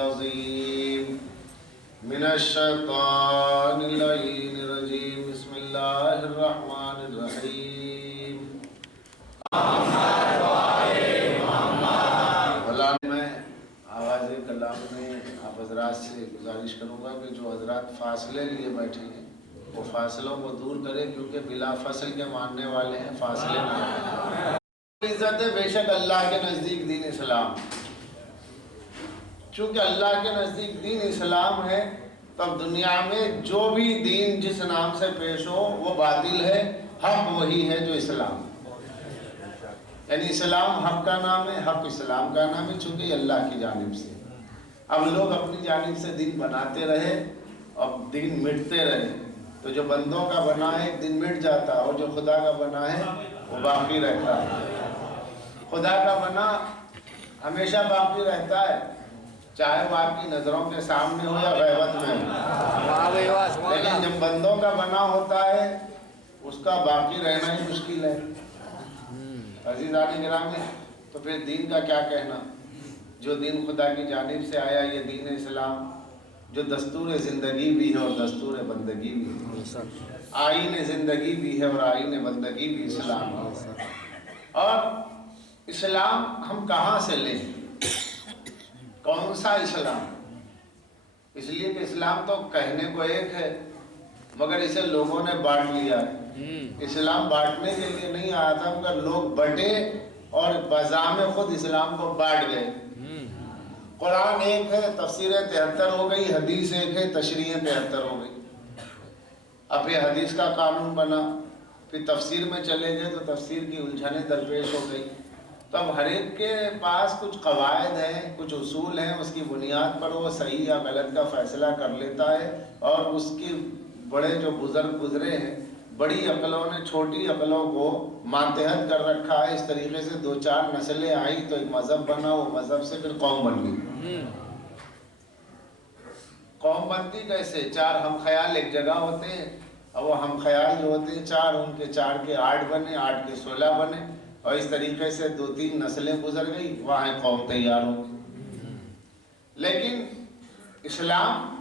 العظيم من الشيطان اللعين الرجيم بسم الله الرحمن الرحيم میں آواز کلام میں آپ حضرات سے گزارش کروں گا کہ جو حضرات فاصلے لیے بیٹھے ہیں وہ فاصلوں کو دور کریں، کیونکہ بلا فصل کے ماننے والے ہیں، فاصلے نہ عزت ہے بے شک اللہ کے نزدیک دین اسلام، چونکہ اللہ کے نزدیک دین اسلام ہے تب دنیا میں جو بھی دین جس نام سے پیش ہو وہ باطل ہے، حق وہی ہے جو اسلام، یعنی اسلام حق کا نام ہے، حق اسلام کا نام ہے، چونکہ یہ اللہ کی جانب سے۔ اب لوگ اپنی جانب سے دین بناتے رہے اور دین مٹتے رہے، تو جو بندوں کا بنا ہے ایک دن مٹ جاتا ہے، اور جو خدا کا بنا ہے وہ باقی رہتا ہے۔ خدا کا بنا ہمیشہ باقی رہتا ہے، چاہے وہ آپ کی نظروں کے سامنے ہو یا غیبت میں ہو، لیکن جب بندوں کا بنا ہوتا ہے اس کا باقی رہنا ہی مشکل ہے۔ عزیزان گرامی، تو پھر دین کا کیا کہنا؟ جو دین خدا کی جانب سے آیا یہ دین اسلام، جو دستور زندگی بھی ہے اور دستور بندگی بھی ہے، آئین زندگی بھی ہے اور آئین بندگی بھی اسلام ہے۔ اور اسلام ہم کہاں سے لیں؟ کون سا اسلام؟ اس لیے کہ اسلام تو کہنے کو ایک ہے مگر اسے لوگوں نے بانٹ لیا ہے۔ اسلام بانٹنے کے لیے نہیں آیا تھا مگر لوگ بٹے اور بازام خود اسلام کو بانٹ گئے۔ قرآن ایک ہے، تفسیر 73 ہو گئی، حدیث ایک ہے، تشریح 73 ہو گئی۔ اب یہ حدیث کا قانون بنا، پھر تفسیر میں چلے گئے تو تفسیر کی الجھنیں درپیش ہو گئی۔ تو اب ہر ایک کے پاس کچھ قواعد ہیں، کچھ اصول ہیں، اس کی بنیاد پر وہ صحیح یا غلط کا فیصلہ کر لیتا ہے، اور اس کی بڑے جو بزرگ گزرے ہیں، بڑی عقلوں نے چھوٹی عقلوں کو ماتحت کر رکھا ہے۔ اس طریقے سے دو چار نسلیں آئی تو ایک مذہب بنا، وہ مذہب سے پھر قوم بن گئی۔ قوم بنتی کیسے؟ چار ہم خیال ایک جگہ ہوتے ہیں، اور وہ ہم خیال جو ہوتے ہیں چار، ان کے چار کے 8 بنے، 8 کے 16 بنے، اور اس طریقے سے 2-3 نسلیں گزر گئی، وہاں قوم تیار ہو گئی۔ لیکن اسلام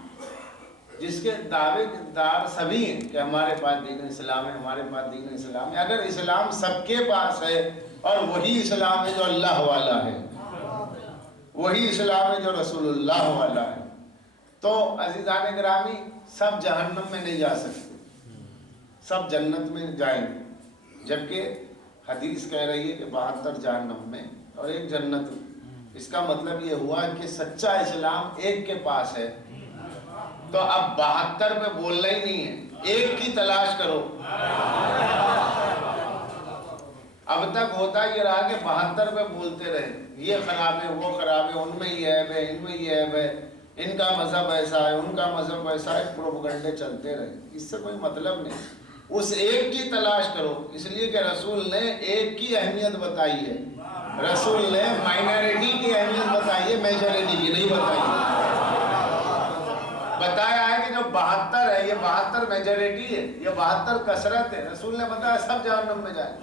جس کے دعوے دار سبھی ہیں کہ ہمارے پاس دین اسلام ہے، ہمارے پاس دین اسلام ہے، اگر اسلام سب کے پاس ہے اور وہی اسلام ہے جو اللہ والا ہے، وہی اسلام ہے جو رسول اللہ والا ہے، تو عزیزان گرامی سب جہنم میں نہیں جا سکتے، سب جنت میں جائیں گے، جبکہ حدیث کہہ رہی ہے کہ 72 جہنم میں اور 1 جنت میں۔ اس کا مطلب یہ ہوا کہ سچا اسلام ایک کے پاس ہے، تو اب 72 میں بولنا ہی نہیں ہے، ایک کی تلاش کرو۔ اب تک ہوتا یہ رہا کہ 72 میں بولتے رہے، یہ خراب ہے، وہ خراب ہے، ان میں یہ عیب ہے، ان میں یہ عیب ہے، ان کا مذہب ایسا ہے، ان کا مذہب ایسا ہے، پروپیگنڈے چلتے رہے، اس سے کوئی مطلب نہیں۔ اس ایک کی تلاش کرو، اس لیے کہ رسول نے ایک کی اہمیت بتائی ہے، رسول نے مائنورٹی کی اہمیت بتائی ہے، میجورٹی کی نہیں بتائی ہے۔ بتایا ہے کہ جو 72 ہے یہ 72 میجورٹی ہے، یہ 72 کثرت ہے، رسول نے بتایا سب جہنم میں جائے،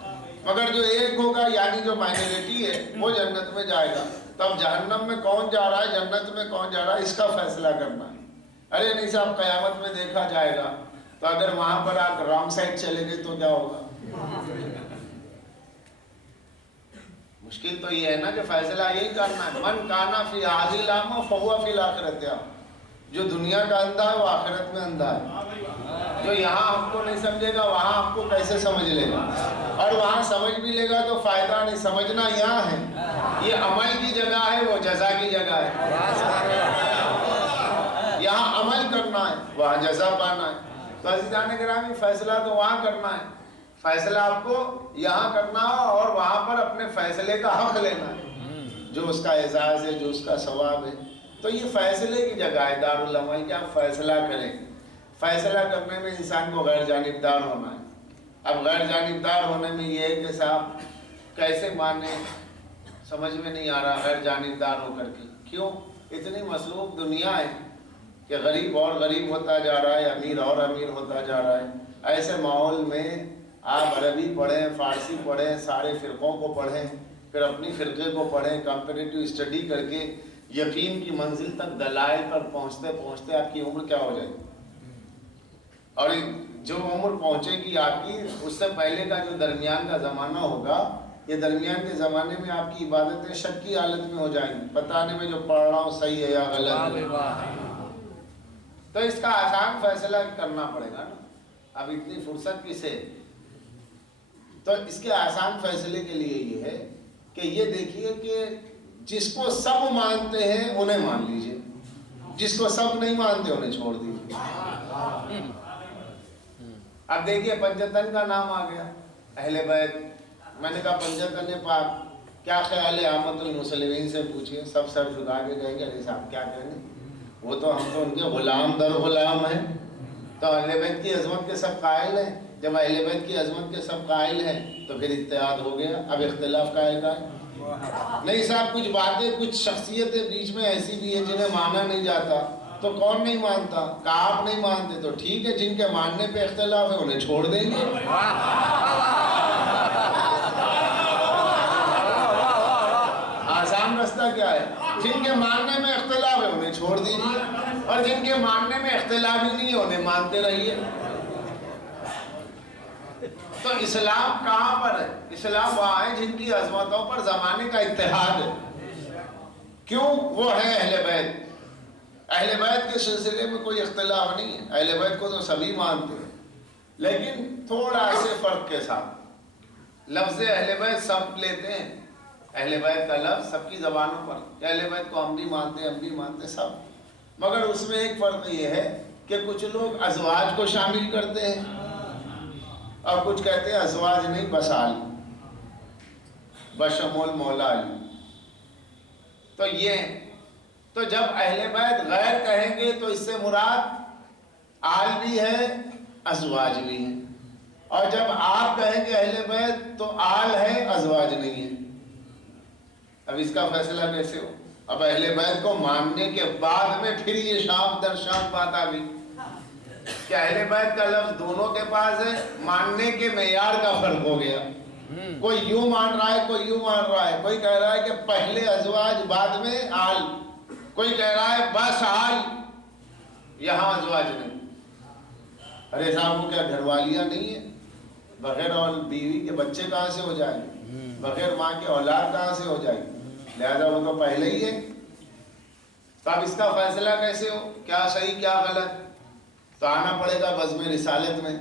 مگر جو ایک ہوگا یعنی جو مائنورٹی ہے وہ جنت میں جائے گا۔ تو اب جہنم میں کون جا رہا ہے، جنت میں کون جا رہا ہے، اس کا فیصلہ کرنا ہے۔ ارے نہیں صاحب قیامت میں دیکھا جائے گا، تو اگر وہاں پر آپ رانگ سائڈ چلے گئے تو کیا ہوگا؟ مشکل تو یہ ہے نا کہ فیصلہ یہی کرنا ہے، من کانا فی هذه الأمة فهو فی الآخرة، جو دنیا کا اندھا ہے وہ آخرت میں اندھا ہے، جو یہاں ہم کو نہیں سمجھے گا وہاں آپ کو کیسے سمجھ لے گا، اور وہاں سمجھ بھی لے گا تو فائدہ نہیں۔ سمجھنا یہاں ہے، یہ عمل کی جگہ ہے، وہ جزا کی جگہ ہے، یہاں عمل کرنا ہے، وہاں جزا پانا ہے۔ تو عزیزان گرامی فیصلہ تو وہاں کرنا ہے، فیصلہ آپ کو یہاں کرنا ہے، اور وہاں پر اپنے فیصلے کا حق لینا ہے، جو اس کا اعزاز ہے، جو اس کا ثواب ہے۔ تو یہ فیصلے کی جگہ ہے دارالعمل، کہ آپ فیصلہ کریں۔ فیصلہ کرنے میں انسان کو غیر جانبدار ہونا ہے۔ اب غیر جانبدار ہونے میں یہ ہے کہ صاحب کیسے مانے، سمجھ میں نہیں آ رہا غیر جانبدار ہو کر کے۔ کیوں؟ اتنی مصروف دنیا ہے کہ غریب اور غریب ہوتا جا رہا ہے، امیر اور امیر ہوتا جا رہا ہے۔ ایسے ماحول میں آپ عربی پڑھیں، فارسی پڑھیں، سارے فرقوں کو پڑھیں، پھر اپنی فرقے کو پڑھیں، کمپیریٹیو اسٹڈی کر کے یقین کی منزل تک دلائل پر پہنچتے پہنچتے آپ کی عمر کیا ہو جائے گی، اور جو عمر پہنچے گی آپ کی، اس سے پہلے کا جو درمیان کا زمانہ ہوگا، یہ درمیان کے زمانے میں آپ کی عبادتیں شک کی حالت میں ہو جائیں گی، بتانے میں جو پڑھ رہا ہوں صحیح ہے یا غلط ہے۔ تو اس کا آسان فیصلہ کرنا پڑے گا نا، اب اتنی فرصت کسے؟ تو اس کے آسان فیصلے کے لیے یہ ہے کہ یہ دیکھیے کہ جس کو سب مانتے ہیں انہیں مان لیجئے، جس کو سب نہیں مانتے انہیں چھوڑ دیجئے۔ اب دیکھیے پنجتن کا نام آ گیا، اہل بیت، میں نے کہا پنجتن پاک کیا خیال ہے؟ عامت المسلمین سے پوچھئے، سب سر جھکا کے کہیں گے علی صاحب کیا کہیں گے، وہ تو ہم تو ان کے غلام در غلام ہیں۔ تو اہل بیت کی عظمت کے سب قائل ہیں، جب اہل بیت کی عظمت کے سب قائل ہیں تو پھر اتحاد ہو گیا، اب اختلاف کا ہے نہیں صاحب، کچھ باتیں کچھ شخصیتیں بیچ میں ایسی بھی ہیں جنہیں مانا نہیں جاتا، تو کون نہیں مانتا؟ کہ آپ نہیں مانتے تو ٹھیک ہے، جن کے ماننے پہ اختلاف ہے انہیں چھوڑ دیں گے۔ آسان رستہ کیا ہے؟ جن کے ماننے میں اختلاف ہے انہیں چھوڑ دیجیے، اور جن کے ماننے میں اختلاف ہی نہیں ہے انہیں مانتے رہیے۔ تو اسلام کہاں پر ہے؟ اسلام وہاں ہے جن کی عظمتوں پر زمانے کا اتحاد ہے۔ کیوں؟ وہ ہے اہل بیت۔ اہل بیت کے سلسلے میں کوئی اختلاف نہیں ہے، اہل بیت کو تو سبھی مانتے ہیں، لیکن تھوڑا سے فرق کے ساتھ۔ لفظ اہل بیت سب لیتے ہیں، اہل بیت کا لفظ سب کی زبانوں پر، اہل بیت کو ہم بھی مانتے سب، مگر اس میں ایک فرق یہ ہے کہ کچھ لوگ ازواج کو شامل کرتے ہیں اور کچھ کہتے ہیں ازواج نہیں بس آل، بشمول مولا علی۔ تو جب اہل بیت غیر کہیں گے تو اس سے مراد آل بھی ہے، ازواج بھی ہیں، اور جب آپ کہیں گے اہل بیت تو آل ہے، ازواج نہیں ہے۔ اب اس کا فیصلہ کیسے ہو؟ اب اہل بیت کو ماننے کے بعد میں پھر یہ شام در شام بات آ گئی کہ اہل بیت کا لفظ دونوں کے پاس ہے، ماننے کے معیار کا فرق ہو گیا۔ کوئی یوں مان رہا ہے، کوئی یوں مان رہا ہے، کوئی کہہ رہا ہے کہ پہلے ازواج بعد میں آل، کوئی کہہ رہا ہے بس آل یہاں ازواج نہیں۔ ارے صاحب وہ کیا گھر والیاں نہیں ہیں؟ بغیر اور بیوی کے بچے کہاں سے ہو جائیں گے؟ بغیر ماں کے اولاد کہاں سے ہو جائے گی؟ لہذا وہ تو پہلے ہی ہے۔ تو اب اس کا فیصلہ کیسے ہو؟ کیا صحیح کیا غلط؟ تو آنا پڑے گا بزم رسالت میں،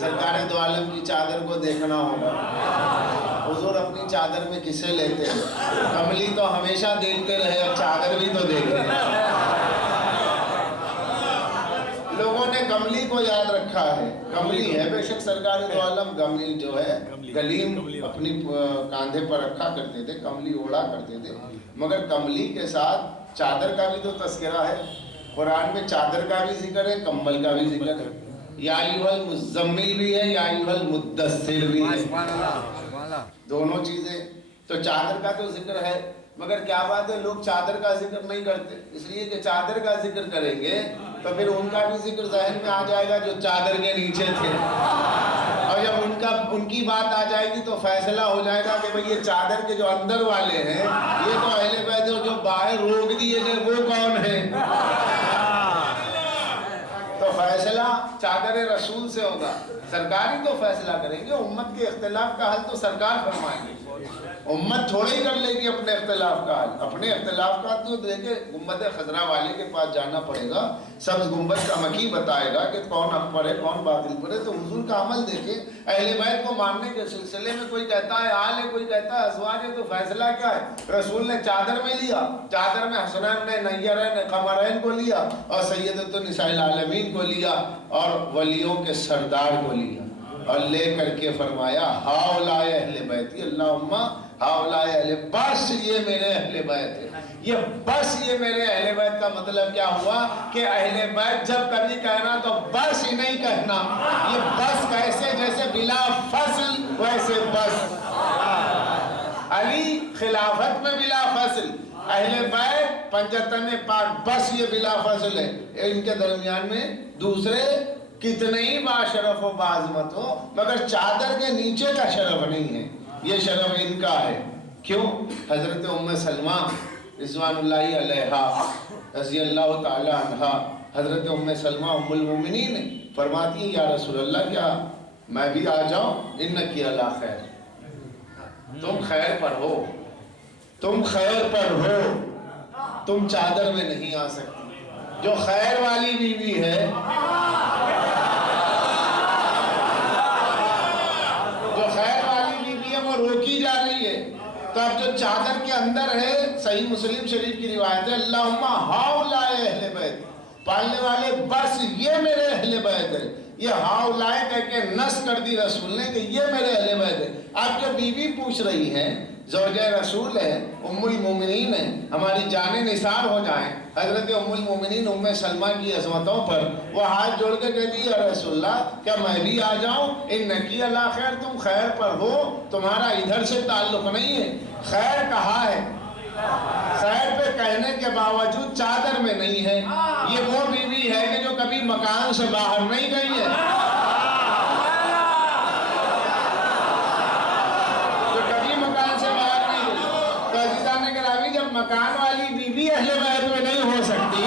سرکار دو عالم کی چادر کو دیکھنا ہوگا۔ حضور اپنی چادر میں کسے لیتے ہیں؟ کملی تو ہمیشہ دیکھتے رہے، اب چادر بھی تو دیکھتے ہیں۔ لوگوں نے کملی کو یاد رکھا ہے، کملی ہے بے شک سرکار دو عالم، کملی جو ہے گلیم اپنی کاندھے پر رکھا کرتے تھے، کملی اوڑا کرتے تھے، مگر کملی کے ساتھ چادر کا بھی تو تذکرہ ہے۔ قرآن میں چادر کا بھی ذکر ہے، کمبل کا بھی ذکر ہے، یا ایھا المزمل بھی ہے، یا ایھا المدثر بھی ہے، دونوں چیزیں۔ تو چادر کا تو ذکر ہے، مگر کیا بات ہے لوگ چادر کا ذکر نہیں کرتے، اس لیے کہ چادر کا ذکر کریں گے تو پھر ان کا بھی ذکر ذہن میں آ جائے گا جو چادر کے نیچے تھے، اور جب ان کی بات آ جائے گی تو فیصلہ ہو جائے گا کہ بھئی یہ چادر کے جو اندر والے ہیں یہ تو اہل بیت جو باہر روک دیے گئے وہ کون ہیں؟ تو فیصلہ چادر رسول سے ہوگا، سرکار ہی تو فیصلہ کریں گے، امت کے اختلاف کا حل تو سرکار فرمائیں گے۔ امت تھوڑے ہی کر لے گی اپنے اختلاف کا حل، اپنے اختلاف کا تو دیکھے گنبد خضرا والے کے پاس جانا پڑے گا، سبز گنبد کا مکی بتائے گا کہ کون حق پر ہے کون باطل پر ہے۔ تو حضور کا عمل دیکھے، اہل بیت کو ماننے کے سلسلے میں کوئی کہتا ہے آل ہے، کوئی کہتا ہے ازواج ہے، تو فیصلہ کیا ہے؟ رسول نے چادر میں لیا، چادر میں حسنین نے نیرین قمرین کو لیا اور سیدۃ النساء العالمین کو لیا اور ولیوں کے سردار کو لیا، اور لے کر کے فرمایا ہؤلاء اہل بیتی اللہم ہؤلاء اہل، بس یہ میرے اہل بیت ہے۔ یہ بس یہ میرے اہل بیت کا مطلب کیا ہوا کہ اہل بیت جب کبھی کہنا تو بس ہی نہیں کہنا، یہ بس کیسے جیسے بلا فصل ویسے بس، علی خلافت میں بلا فصل، اہل بیت پنجتن پاک بس یہ بلا فصل ہے، ان کے درمیان میں دوسرے کتنے ہی باشرف و بعظمت ہو مگر چادر کے نیچے کا شرف نہیں ہے، یہ شرف ان کا ہے۔ کیوں؟ حضرت ام سلمہ رضوان اللہ علیہا رضی اللہ تعالی عنہ حضرت ام سلمہ ام المومنین فرماتی ہیں یا رسول اللہ کیا میں بھی آ جاؤں؟ انکی علی خیر، تم خیر پر ہو، تم خیر پر ہو، تم چادر میں نہیں آ سکتی۔ جو خیر والی بیوی ہے، جو خیر والی بیوی ہے وہ روکی جا رہی ہے، تو اب جو چادر کے اندر ہے، صحیح مسلم شریف کی روایت ہے اللہم ہاؤلائے اہل بیت، پالنے والے بس یہ میرے اہل بیت ہے۔ یہ ہاؤلائے کہہ کے نص کر دی رسول نے کہ یہ میرے اہل بیت ہے۔ آپ جو بیوی پوچھ رہی ہیں، زوجہ رسول ہے، ام المومنین ہے، ہماری جانیں نثار ہو جائیں حضرت ام المومنین ام سلمہ کی عظمتوں پر، وہ ہاتھ جوڑ کے کہتی ہے یا رسول اللہ کیا میں بھی آ جاؤں؟ انکی علی خیر، تم خیر پر ہو، تمہارا ادھر سے تعلق نہیں ہے۔ خیر کہا ہے، خیر پہ کہنے کے باوجود چادر میں نہیں ہے۔ یہ وہ بیوی ہے کہ جو کبھی مکان سے باہر نہیں گئی ہے، جو کبھی مکان سے باہر نہیں گئی۔ تو عزیزان گرامی، جب مکان والی بیوی اہل بیت میں نہیں ہو سکتی،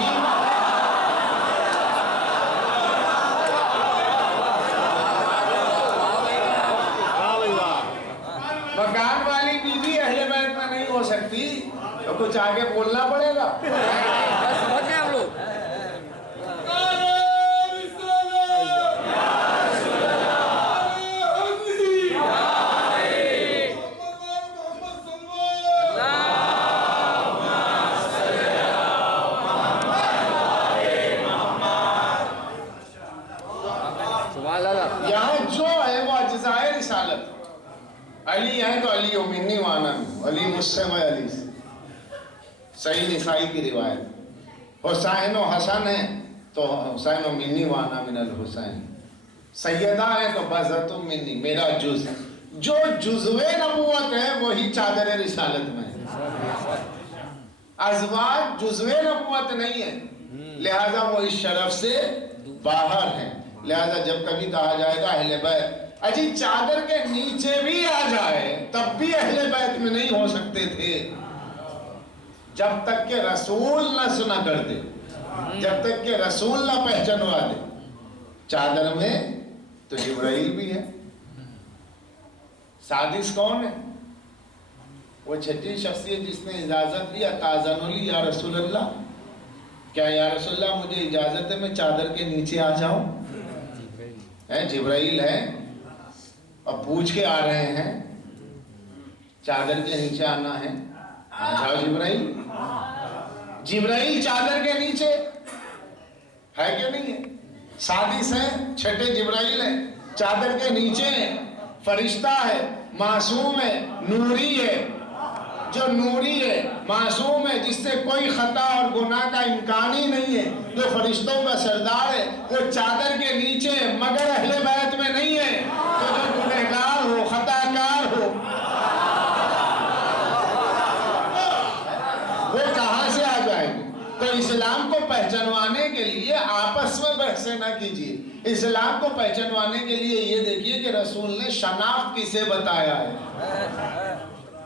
مکان والی بیوی اہل بیت میں نہیں ہو سکتی، تو کچھ آگے بولنا پڑے گا۔ یہاں جو ہے وہ اجزائے رسالت، علی ہے تو علی منی وانا، علی مجھ سے میں علی سے، صحیح نسائی کی روایت۔ حسین و حسن ہے تو حسین و منی وانا من الحسین، سیدہ ہے تو بزت منی، میرا جز ہے۔ جو جزو نبوت ہے وہی چادر رسالت میں ہے، ازواج جزو نبوت نہیں ہے، لہذا وہ اس شرف سے باہر ہیں۔ لہذا جب کبھی کہا جائے گا اہل بیت، اجی چادر کے نیچے بھی آ جائے تب بھی اہل بیت میں نہیں ہو سکتے تھے، جب تک کہ رسول نہ سنا کر دے، جب تک کہ رسول نہ پہچانوا دے۔ چادر میں تو جبرائیل بھی ہے۔ سادس کون ہے؟ وہ چھٹی شخصیت جس نے اجازت دی، تاذن لی یا رسول اللہ، کیا یا رسول اللہ مجھے اجازت ہے میں چادر کے نیچے آ جاؤں؟ جبرائیل ہے اور پوچھ کے آ رہے ہیں چادر کے نیچے آنا ہے، آ جاؤ جبرائیل۔ جبرائیل چادر کے نیچے ہے کہ نہیں ہے؟ سادس ہے، چھٹے جبرائیل ہے، چادر کے نیچے ہے، فرشتہ ہے، معصوم ہے، نوری ہے۔ جو نوری ہے، معصوم ہے، جس سے کوئی خطا اور گناہ کا امکان ہی نہیں ہے، جو فرشتوں کا سردار ہے، وہ چادر کے نیچے مگر اہل بیت میں نہیں ہے۔ تو جو گنہگار ہو، خطا کار ہو، وہ کہاں سے آ جائے گی؟ تو اسلام کو پہچانوانے کے لیے آپس میں بحثیں نہ کیجیے۔ اسلام کو پہچانوانے کے لیے یہ دیکھیے کہ رسول نے شناخت کسے بتایا ہے،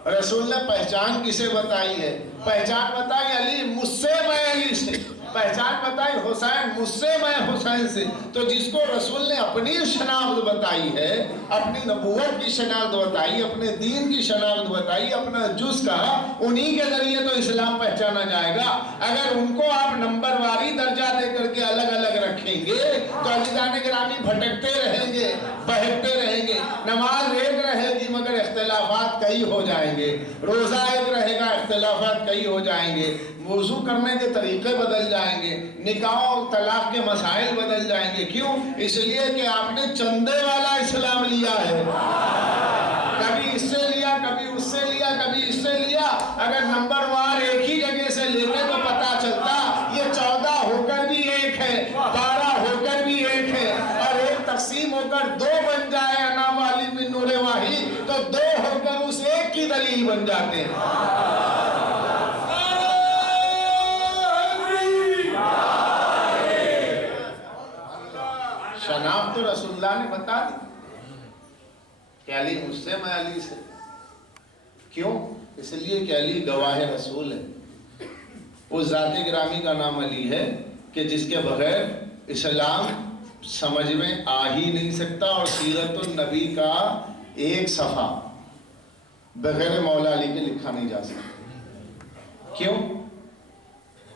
رسول نے پہچان کسے بتائی ہے؟ پہچان بتائی علی مجھ سے میں علی سے، پہچان بتائی حسین مجھ سے میں حسین سے۔ تو جس کو رسول نے اپنی شناخت بتائی ہے، اپنی نبوت کی شناخت بتائی، اپنے دین کی شناخت بتائی، اپنا جز کہا، انہی کے ذریعے تو اسلام پہچانا جائے گا۔ اگر ان کو آپ نمبر واری درجہ دے کر کے الگ الگ رکھیں گے تو عزیزان گرامی بھٹکتے رہیں گے، بہکتے رہیں گے۔ نماز ایک رہے گی مگر اختلافات کئی ہو جائیں گے، روزہ ایک رہے گا اختلافات کئی ہو جائیں گے، وضو کرنے کے طریقے بدل جائیں گے، نکاح اور طلاق کے مسائل بدل جائیں گے۔ کیوں؟ اس لیے کہ آپ نے چندے والا اسلام لیا ہے، کبھی اس سے لیا، کبھی اس سے لیا، کبھی اس سے لیا۔ اگر نمبر وار ایک ہی جگہ سے لیتے تو پتا چلتا یہ 14 ہو کر بھی ایک ہے، 12 ہو کر بھی ایک ہے، اور ایک تقسیم ہو کر 2 بن جائے انا والی من نور واحد، تو 2 ہو کر اس ایک کی دلیل بن جاتے ہیں۔ شناخت تو رسول اللہ نے بتا دی کہ علی مجھ سے میں علی سے۔ کیوں؟ اس لیے کہ علی گواہ رسول ہے، اس ذات گرامی کا نام علی ہے کہ جس کے بغیر اسلام سمجھ میں آ ہی نہیں سکتا، اور سیرت النبی کا ایک صفحہ بغیر مولا علی کے لکھا نہیں جا سکتا۔ کیوں؟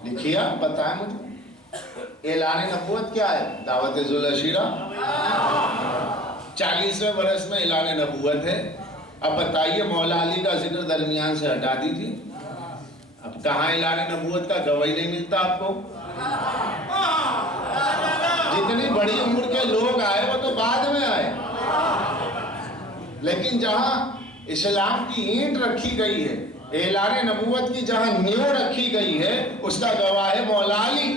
لکھیا بتائیں مجھے۔ اعلان نبوت کیا ہے؟ دعوت ذوالعشیرہ 40ویں برس میں اعلان نبوت ہے۔ اب بتائیے مولا علی کا ذکر درمیان سے ہٹا دیجیے، اب کہاں اعلان نبوت کا گواہی نہیں ملتا آپ کو؟ جتنی بڑی عمر کے لوگ آئے وہ تو بعد میں آئے، لیکن جہاں اسلام کی اینٹ رکھی گئی ہے، اعلان نبوت کی جہاں نیو رکھی گئی ہے، اس کا گواہ ہے مولا علی۔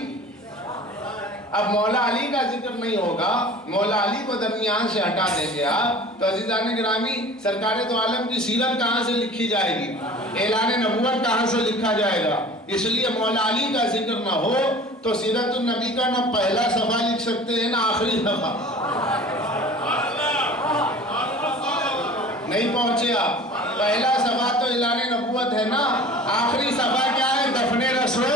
اب مولا علی کا ذکر نہیں ہوگا، مولا علی کو درمیان سے ہٹا دیں گے آپ، تو عزیزان گرامی سرکار دو عالم کی سیرت کہاں سے لکھی جائے گی؟ اعلان نبوت کہاں سے لکھا جائے گا؟ اس لیے مولا علی کا ذکر نہ ہو تو سیرت النبی کا نہ پہلا صفحہ لکھ سکتے ہیں نہ آخری صفحہ۔ نہیں پہنچے آپ؟ پہلا صفحہ تو اعلان نبوت ہے نا، آخری صفحہ کیا ہے؟ دفن رسول۔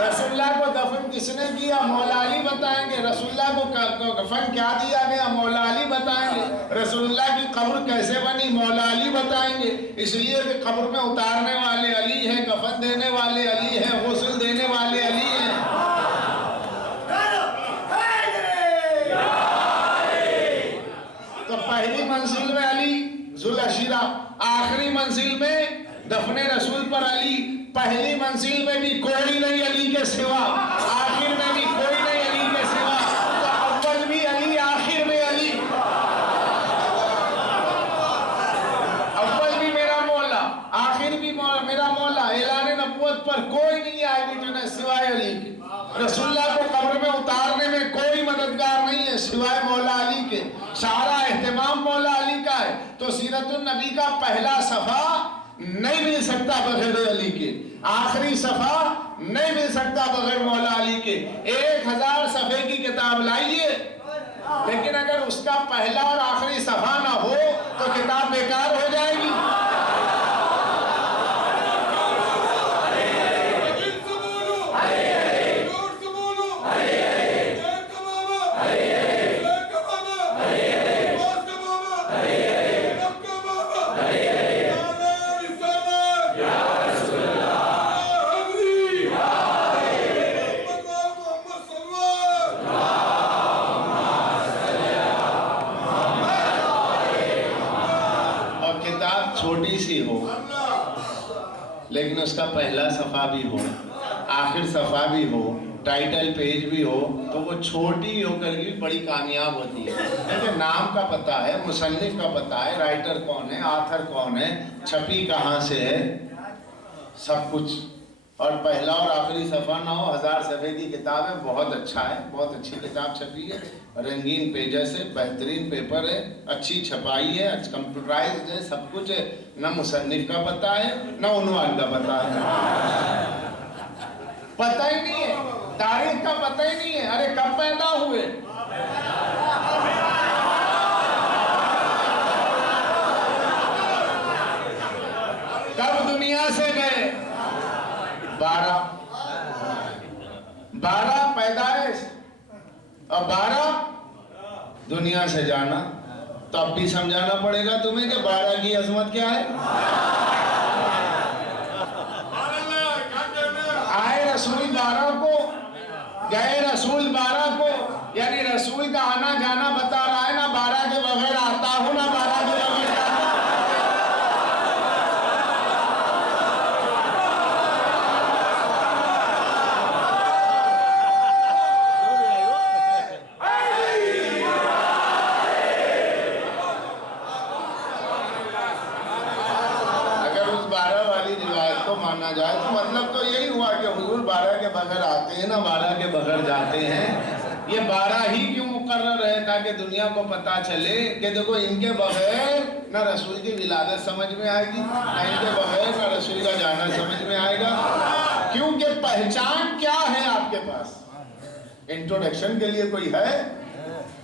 رسول اللہ کو دفن کس نے کیا؟ مولا علی بتائیں گے۔ رسول اللہ کو دفن کیا دیا گیا؟ مولا علی بتائیں گے۔ رسول اللہ کی قبر کیسے بنی؟ مولا علی بتائیں گے۔ اس لیے کہ قبر میں اتارنے والے علی ہیں، کفن دینے والے علی ہیں، غسل دینے والے علی ہیں۔ تو پہلی منزل میں علی ذوالعشیرہ، آخری منزل میں دفن رسول پر علی، پہلی منزل میں بھی کوئی نہیں علی کے سوا، آخر میں بھی کوئی نہیں علی کے سوا، تو اول بھی علی، آخر میں علی۔ اول بھی میرا مولا، آخر بھی میرا مولا، اعلان نبوت پر کوئی نہیں آئے گی سوائے علی کے۔ رسول اللہ کو قبر میں اتارنے میں کوئی مددگار نہیں ہے سوائے مولا علی کے، سارا اہتمام مولا علی کا ہے۔ تو سیرت النبی کا پہلا صفحہ نہیں مل سکتا بغیر علی کے، آخری صفحہ نہیں مل سکتا بغیر مولا علی کے۔ 1000 صفحے کی کتاب لائیے، لیکن اگر اس کا پہلا اور آخری صفحہ نہ ہو تو کتاب بیکار ہو جائے گی۔ چھوٹی سی ہو لیکن اس کا پہلا صفحہ بھی ہو، آخر صفحہ بھی ہو، ٹائٹل پیج بھی ہو، تو وہ چھوٹی ہو کر بھی بڑی کامیاب ہوتی ہے، کیونکہ نام کا پتہ ہے، مصنف کا پتہ ہے، رائٹر کون ہے، آتھر کون ہے، چھپی کہاں سے ہے، سب کچھ۔ اور پہلا اور آخری صفحہ نہ ہو، 1000 صفحے کی کتاب ہے، بہت اچھا ہے، بہت اچھی کتاب چھپی ہے، رنگین پیجز ہے، بہترین پیپر ہے، اچھی چھپائی ہے، کمپیوٹرائزڈ ہے، سب کچھ ہے، نہ مصنف کا پتہ ہے نہ عنوان کا پتہ ہے، پتہ ہی نہیں ہے، تاریخ کا پتہ ہی نہیں ہے، ارے کب پیدا ہوئے، کب دنیا سے گئے، 12 پیدائش اور 12 دنیا سے جانا، تو اب بھی سمجھانا پڑے گا تمہیں کہ 12 کی عظمت کیا ہے۔ آئے رسول 12 کو، گئے رسول 12 کو، یعنی رسول کا آنا جانا بتا رہا ہے، نہ 12 کے بغیر آتا ہوں نہ 12 کے بغیر جاتا ہوں۔ مانا جائے تو مطلب تو یہی ہوا کہ حضور 12 کے بغیر آتے ہیں نہ 12 کے بغیر جاتے ہیں۔ یہ 12 ہی کیوں مقرر ہے؟ تاکہ دنیا کو پتا چلے کہ دیکھو ان کے بغیر نہ رسول کی ولادت سمجھ میں آئے گی، نہ ان کے بغیر نہ رسول کا جانا سمجھ میں آئے گا، کیونکہ پہچان کیا ہے آپ کے پاس؟ انٹروڈکشن کے لیے کوئی ہے؟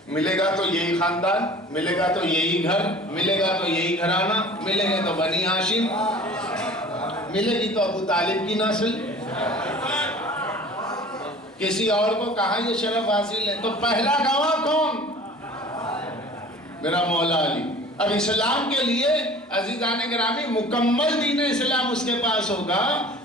ملے گا تو یہی خاندان، ملے گا تو یہی گھر، ملے گا تو یہی گھرانہ، ملے گا تو بنی ہاشم، ملے گی تو ابو طالب کی نسل، کسی اور کو کہاں یہ شرف حاصل ہے؟ تو پہلا گواہ کون؟ میرا مولا علی۔ اب اسلام کے لیے عزیزان گرامی مکمل دین اسلام اس کے پاس ہوگا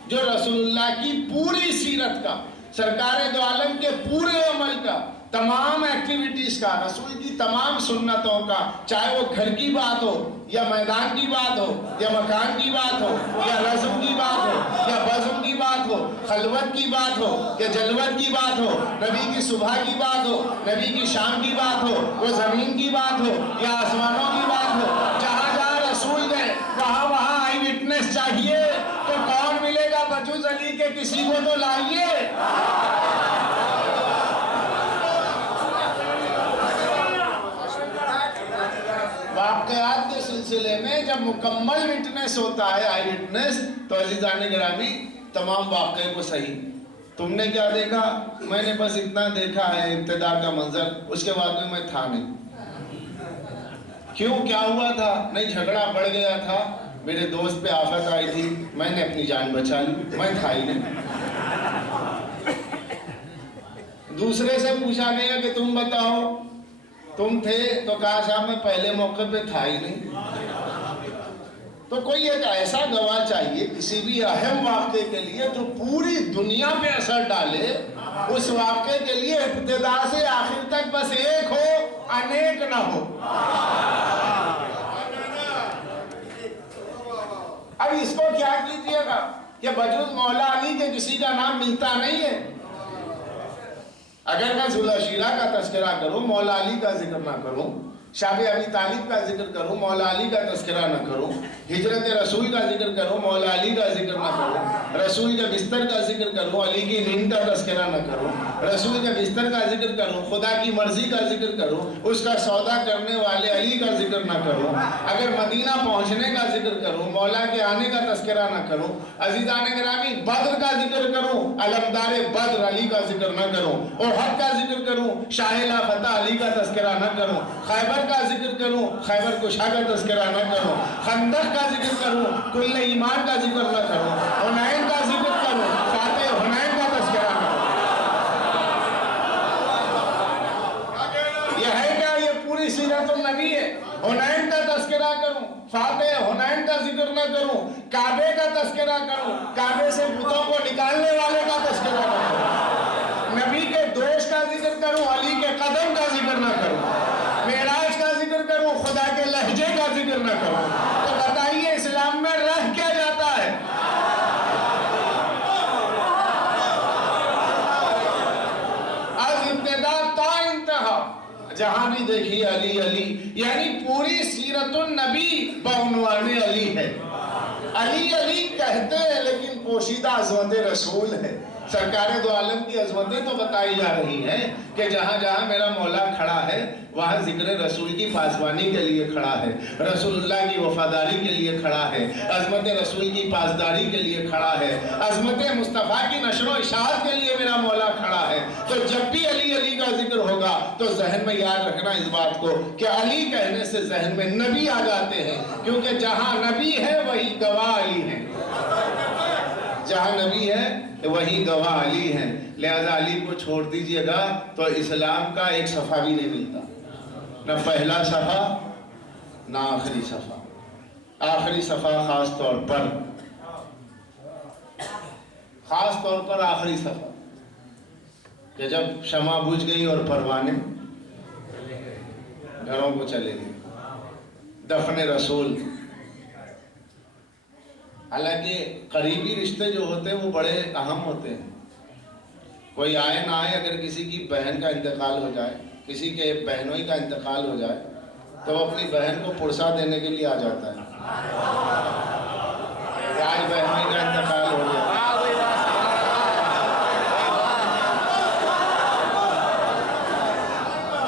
جو رسول اللہ کی پوری سیرت کا، سرکار دو عالم کے پورے عمل کا، تمام ایکٹیویٹیز کا، رسول کی تمام سنتوں کا، چاہے وہ گھر کی بات ہو یا میدان کی بات ہو یا مکان کی بات ہو یا رزم کی بات ہو یا بزم کی بات ہو، خلوت کی بات ہو یا جلوت کی بات ہو، نبی کی صبح کی بات ہو، نبی کی شام کی بات ہو، وہ زمین کی بات ہو یا آسمانوں کی بات ہو، جہاں جہاں رسول گئے وہاں وہاں آئی وٹنس چاہیے، تو کون ملے گا بجوز علی کے؟ کسی کو تو لائیے۔ واقعات کے سلسلے میں جب مکمل وٹنس ہوتا ہے، آئی وٹنس، تو عزیزان گرامی تمام واقعے کو صحیح تم نے کیا دیکھا؟ میں نے بس اتنا دیکھا ہے ابتدا کا منظر، اس کے بعد میں تھا نہیں۔ کیوں؟ کیا ہوا تھا؟ نہیں، جھگڑا بڑھ گیا تھا، میرے دوست پہ آفت آئی تھی، میں نے اپنی جان بچا لی، میں تھا ہی نہیں۔ دوسرے سے پوچھا گیا کہ تم بتاؤ تم تھے، تو کہا صاحب میں پہلے موقع پہ تھا ہی نہیں۔ تو کوئی ایک ایسا گواہ چاہیے کسی بھی اہم واقعے کے لیے جو پوری دنیا پہ اثر ڈالے، اس واقعے کے لیے ابتدا سے آخر تک بس ایک ہو، انیک نہ ہو۔ اب اس کو کیا کیجئے گا کہ بجوز مولا علی کے کسی کا نام ملتا نہیں ہے؟ اگر میں ذوالعشیرہ کا تذکرہ کروں، مولا علی کا ذکر نہ کروں، شاب ابی طالب کا ذکر کروں، مولا علی کا تذکرہ نہ کروں، ہجرت رسول کا ذکر کروں، مولا علی کا ذکر نہ کروں، رسول کے بستر کا ذکر کروں، علی کی نیند کا تذکرہ نہ کروں، رسول کے بستر کا ذکر کروں، خدا کی مرضی کا ذکر کروں، اس کا سودا کرنے والے علی کا ذکر نہ کروں، اگر مدینہ پہنچنے کا ذکر کروں، مولا کے آنے کا تذکرہ نہ کروں، عزیزان گرامی بدر کا ذکر کروں، علمدار بدر علی کا ذکر نہ کروں، احد کا ذکر کروں، شاہ لا فتح علی کا تذکرہ نہ کروں، خیبر کا ذکر کروں، خیبر کشا کا تذکرہ نہ کروں، خندق کا ذکر کروں، کل ایمان کا ذکر نہ کروں، حنین کا ذکر کروں، فاتح حنین کا تذکرہ نہ کروں۔ یہ ہے کیا؟ یہ پوری سیرت النبی ہے۔ حنین کا تذکرہ کروں، فاتح حنین کا ذکر نہ کروں، کعبے کا تذکرہ کروں، کعبے سے بتوں کو نکالنے والے کا تذکرہ نہ کروں، نبی کے دوست کا ذکر کروں، علی کے قدم کا ذکر نہ کروں، معراج کا ذکر کروں، خدا کے لہجے کا ذکر نہ کروں، تو بتائیے اسلام میں رہ کیا جاتا ہے؟ از ابتدا تا انتہا جہاں بھی دیکھیے علی علی، یعنی پوری سیرت النبی بعنوان علی ہے۔ علی علی کہتے ہیں لیکن پوشیدہ عظمت رسول ہے۔ سرکار دو عالم کی عظمتیں تو بتائی جا رہی ہیں کہ جہاں جہاں میرا مولا کھڑا ہے وہاں ذکر رسول کی پاسبانی کے لیے کھڑا ہے، رسول اللہ کی وفاداری کے لیے کھڑا ہے، عظمت رسول کی پاسداری کے لیے کھڑا ہے، عظمت مصطفیٰ کی نشر و اشاعت کے لیے میرا مولا کھڑا ہے۔ تو جب بھی علی علی کا ذکر ہوگا تو ذہن میں یاد رکھنا اس بات کو کہ علی کہنے سے ذہن میں نبی آ جاتے ہیں، کیونکہ جہاں نبی ہے وہی گواہ علی ہے، جہاں نبی ہے وہی گواہ علی ہیں۔ لہذا علی کو چھوڑ دیجئے گا تو اسلام کا ایک صفحہ بھی نہیں ملتا، نہ پہلا صفحہ نہ آخری صفحہ۔ آخری صفحہ خاص طور پر آخری صفحہ کہ جب شمع بجھ گئی اور پروانے گھروں کو چلے گئے، دفن رسول۔ حالانکہ قریبی رشتے جو ہوتے ہیں وہ بڑے اہم ہوتے ہیں، کوئی آئے نہ آئے، اگر کسی کی بہن کا انتقال ہو جائے، کسی کے بہنوئی کا انتقال ہو جائے تو وہ اپنی بہن کو پرسہ دینے کے لیے آ جاتا ہے کہ آج بہنوئی کا انتقال ہو گیا۔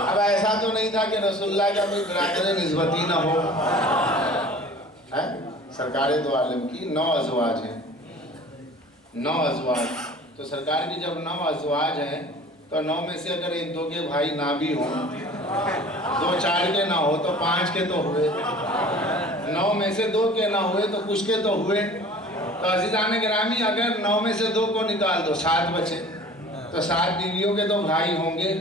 اب ایسا تو نہیں تھا کہ رسول اللہ کا کوئی برادر نسبتی نہ ہو، سرکار دو عالم کی 9 ازواج ہیں، 9 ازواج، تو سرکار کی جب 9 ازواج ہیں تو 9 میں سے اگر 1-2 کے بھائی نہ بھی ہوں، 2-4 کے نہ ہو تو 5 کے تو ہوئے، 9 میں سے 2 کے نہ ہوئے تو کچھ کے تو ہوئے۔ تو عزیزان گرامی اگر 9 میں سے 2 کو نکال دو 7 بچے، تو 7 بیویوں کے تو بھائی ہوں گے،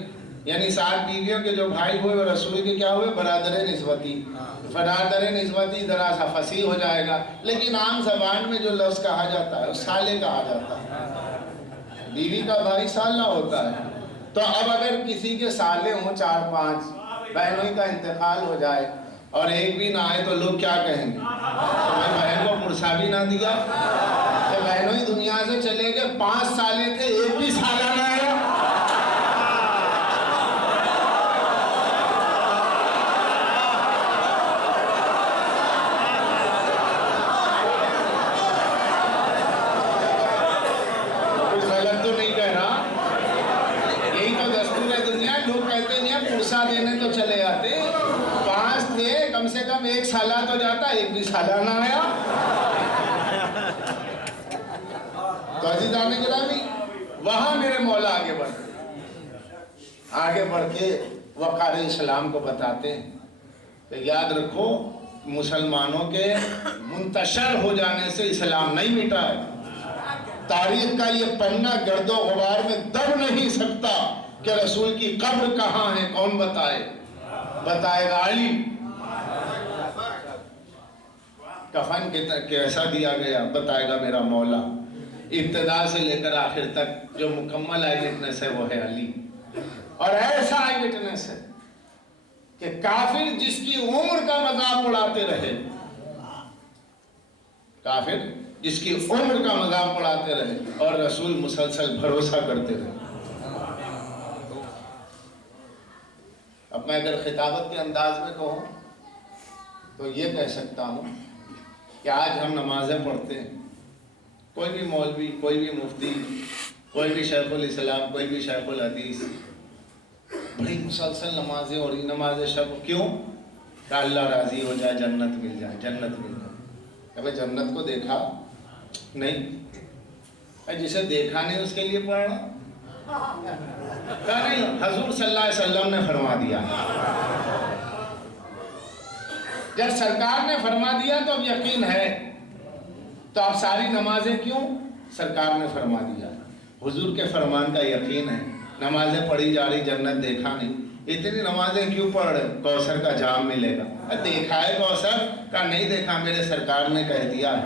یعنی 7 بیویوں کے جو بھائی ہوئے وہ رسول کے کیا ہوئے؟ برادر نسبتی۔ برادر نسبتی ذرا سا فصیح ہو جائے گا، لیکن عام زبان میں جو لفظ کہا جاتا ہے سالے کہا جاتا ہے، بیوی کا بھائی سالہ ہوتا ہے۔ تو اب اگر کسی کے سالے ہوں 4-5 بہنوں کا انتقال ہو جائے اور ایک بھی نہ آئے تو لوگ کیا کہیں گے؟ تو میں بہن کو پرسا بھی نہ دیا، کہ بہنوں ہی دنیا سے چلے گئے، 5 سالے تھے ایک بھی سالہ نہ آیا۔ کچھ غلط تو نہیں کہہ رہا، یہی تو دستور ہے دنیا۔ لوگ کہتے ہیں پرسا دینے تو چلے آتے، 5 تھے کم سے کم 1 سالہ تو جاتا، ایک بھی سالہ نہ آیا۔ تو عزیزان گرامی وہاں میرے مولا آگے بڑھ کے وقار اسلام کو بتاتے ہیں کہ یاد رکھو مسلمانوں کے منتشر ہو جانے سے اسلام نہیں مٹا ہے۔ تاریخ کا یہ پنہ گرد و غبار میں دب نہیں سکتا کہ رسول کی قبر کہاں ہے، کون بتائے گا؟ علی۔ کفن کیسا دیا گیا بتائے گا میرا مولا۔ ابتدا سے لے کر آخر تک جو مکمل آئی وٹنس ہے وہ ہے علی، اور ایسا آئی وٹنس ہے کہ کافر جس کی عمر کا مذاق اڑاتے رہے، کافر جس کی عمر کا مذاق اڑاتے رہے اور رسول مسلسل بھروسہ کرتے رہے۔ اب میں اگر خطابت کے انداز میں کہوں تو یہ کہہ سکتا ہوں کہ آج ہم نمازیں پڑھتے ہیں، کوئی بھی مولوی، کوئی بھی مفتی، کوئی بھی شیخ الاسلام، کوئی بھی شیخ الحدیث، بڑی مسلسل نمازیں اور نماز شب، کیوں؟ کہ اللہ راضی ہو جائے، جنت مل جائے، جنت مل جائے۔ ابھی جنت کو دیکھا نہیں، جسے دیکھا نہیں اس کے لیے پڑھنا کہا نہیں، حضور صلی اللہ علیہ وسلم نے فرما دیا۔ جب سرکار نے فرما دیا تو اب یقین ہے، تو اب ساری نمازیں کیوں؟ سرکار نے فرما دیا، حضور کے فرمان کا یقین ہے، نمازیں پڑھی جا رہی، جنت دیکھا نہیں، اتنی نمازیں کیوں پڑھ رہے؟ کوثر کا جام ملے گا۔ دیکھا ہے کوثر کا؟ نہیں دیکھا، میرے سرکار نے کہہ دیا ہے،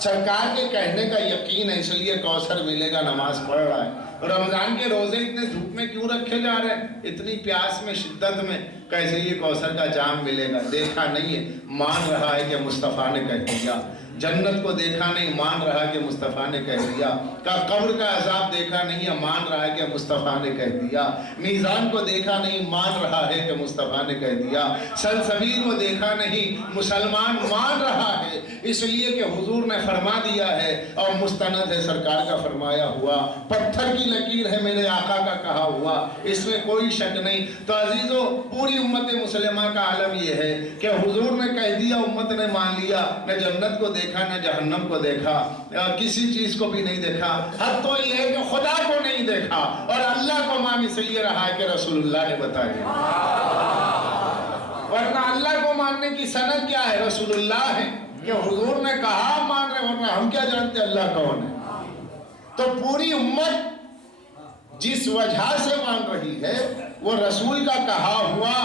سرکار کے کہنے کا یقین ہے، اس لیے کوثر ملے گا، نماز پڑھ رہا ہے۔ رمضان کے روزے اتنے دھوپ میں کیوں رکھے جا رہے ہیں، اتنی پیاس میں، شدت میں، کیسے یہ کوثر کا جام ملے گا؟ دیکھا نہیں ہے، مان رہا ہے کہ مصطفیٰ نے کہہ دیا۔ جنت کو دیکھا نہیں، مان رہا کہ مصطفیٰ نے کہہ دیا۔ قبر کا عذاب دیکھا نہیں ہے، مان رہا ہے کہ مصطفیٰ نے کہہ دیا۔ میزان کو دیکھا نہیں، مان رہا ہے کہ مصطفیٰ نے کہہ دیا۔ سلسبیل کو دیکھا نہیں، مسلمان مان رہا ہے، اس لیے کہ حضور نے فرما دیا ہے اور مستند ہے سرکار کا فرمایا ہوا، پتھر کی لکیر ہے میرے آقا کا کہا ہوا، اس میں کوئی شک نہیں۔ تو عزیزو، پوری امت مسلمہ کا عالم یہ ہے کہ حضور نے کہہ دیا، امت نے مان لیا، نہ جنت کو دیکھا نہ جہنم کو دیکھا، کسی چیز کو بھی نہیں دیکھا، حد تو یہ ہے کہ خدا کو نہیں دیکھا، اور اللہ کو مانی سے یہ رہا ہے کہ رسول اللہ نے بتایا۔ ورنہ اللہ کو ماننے کی سند کیا ہے؟ رسول اللہ ہے، کہ حضور نے کہا مان رہے، ورنہ ہم کیا جانتے اللہ کون ہے؟ تو پوری امت جس وجہ سے مان رہی ہے وہ رسول کا کہا ہوا،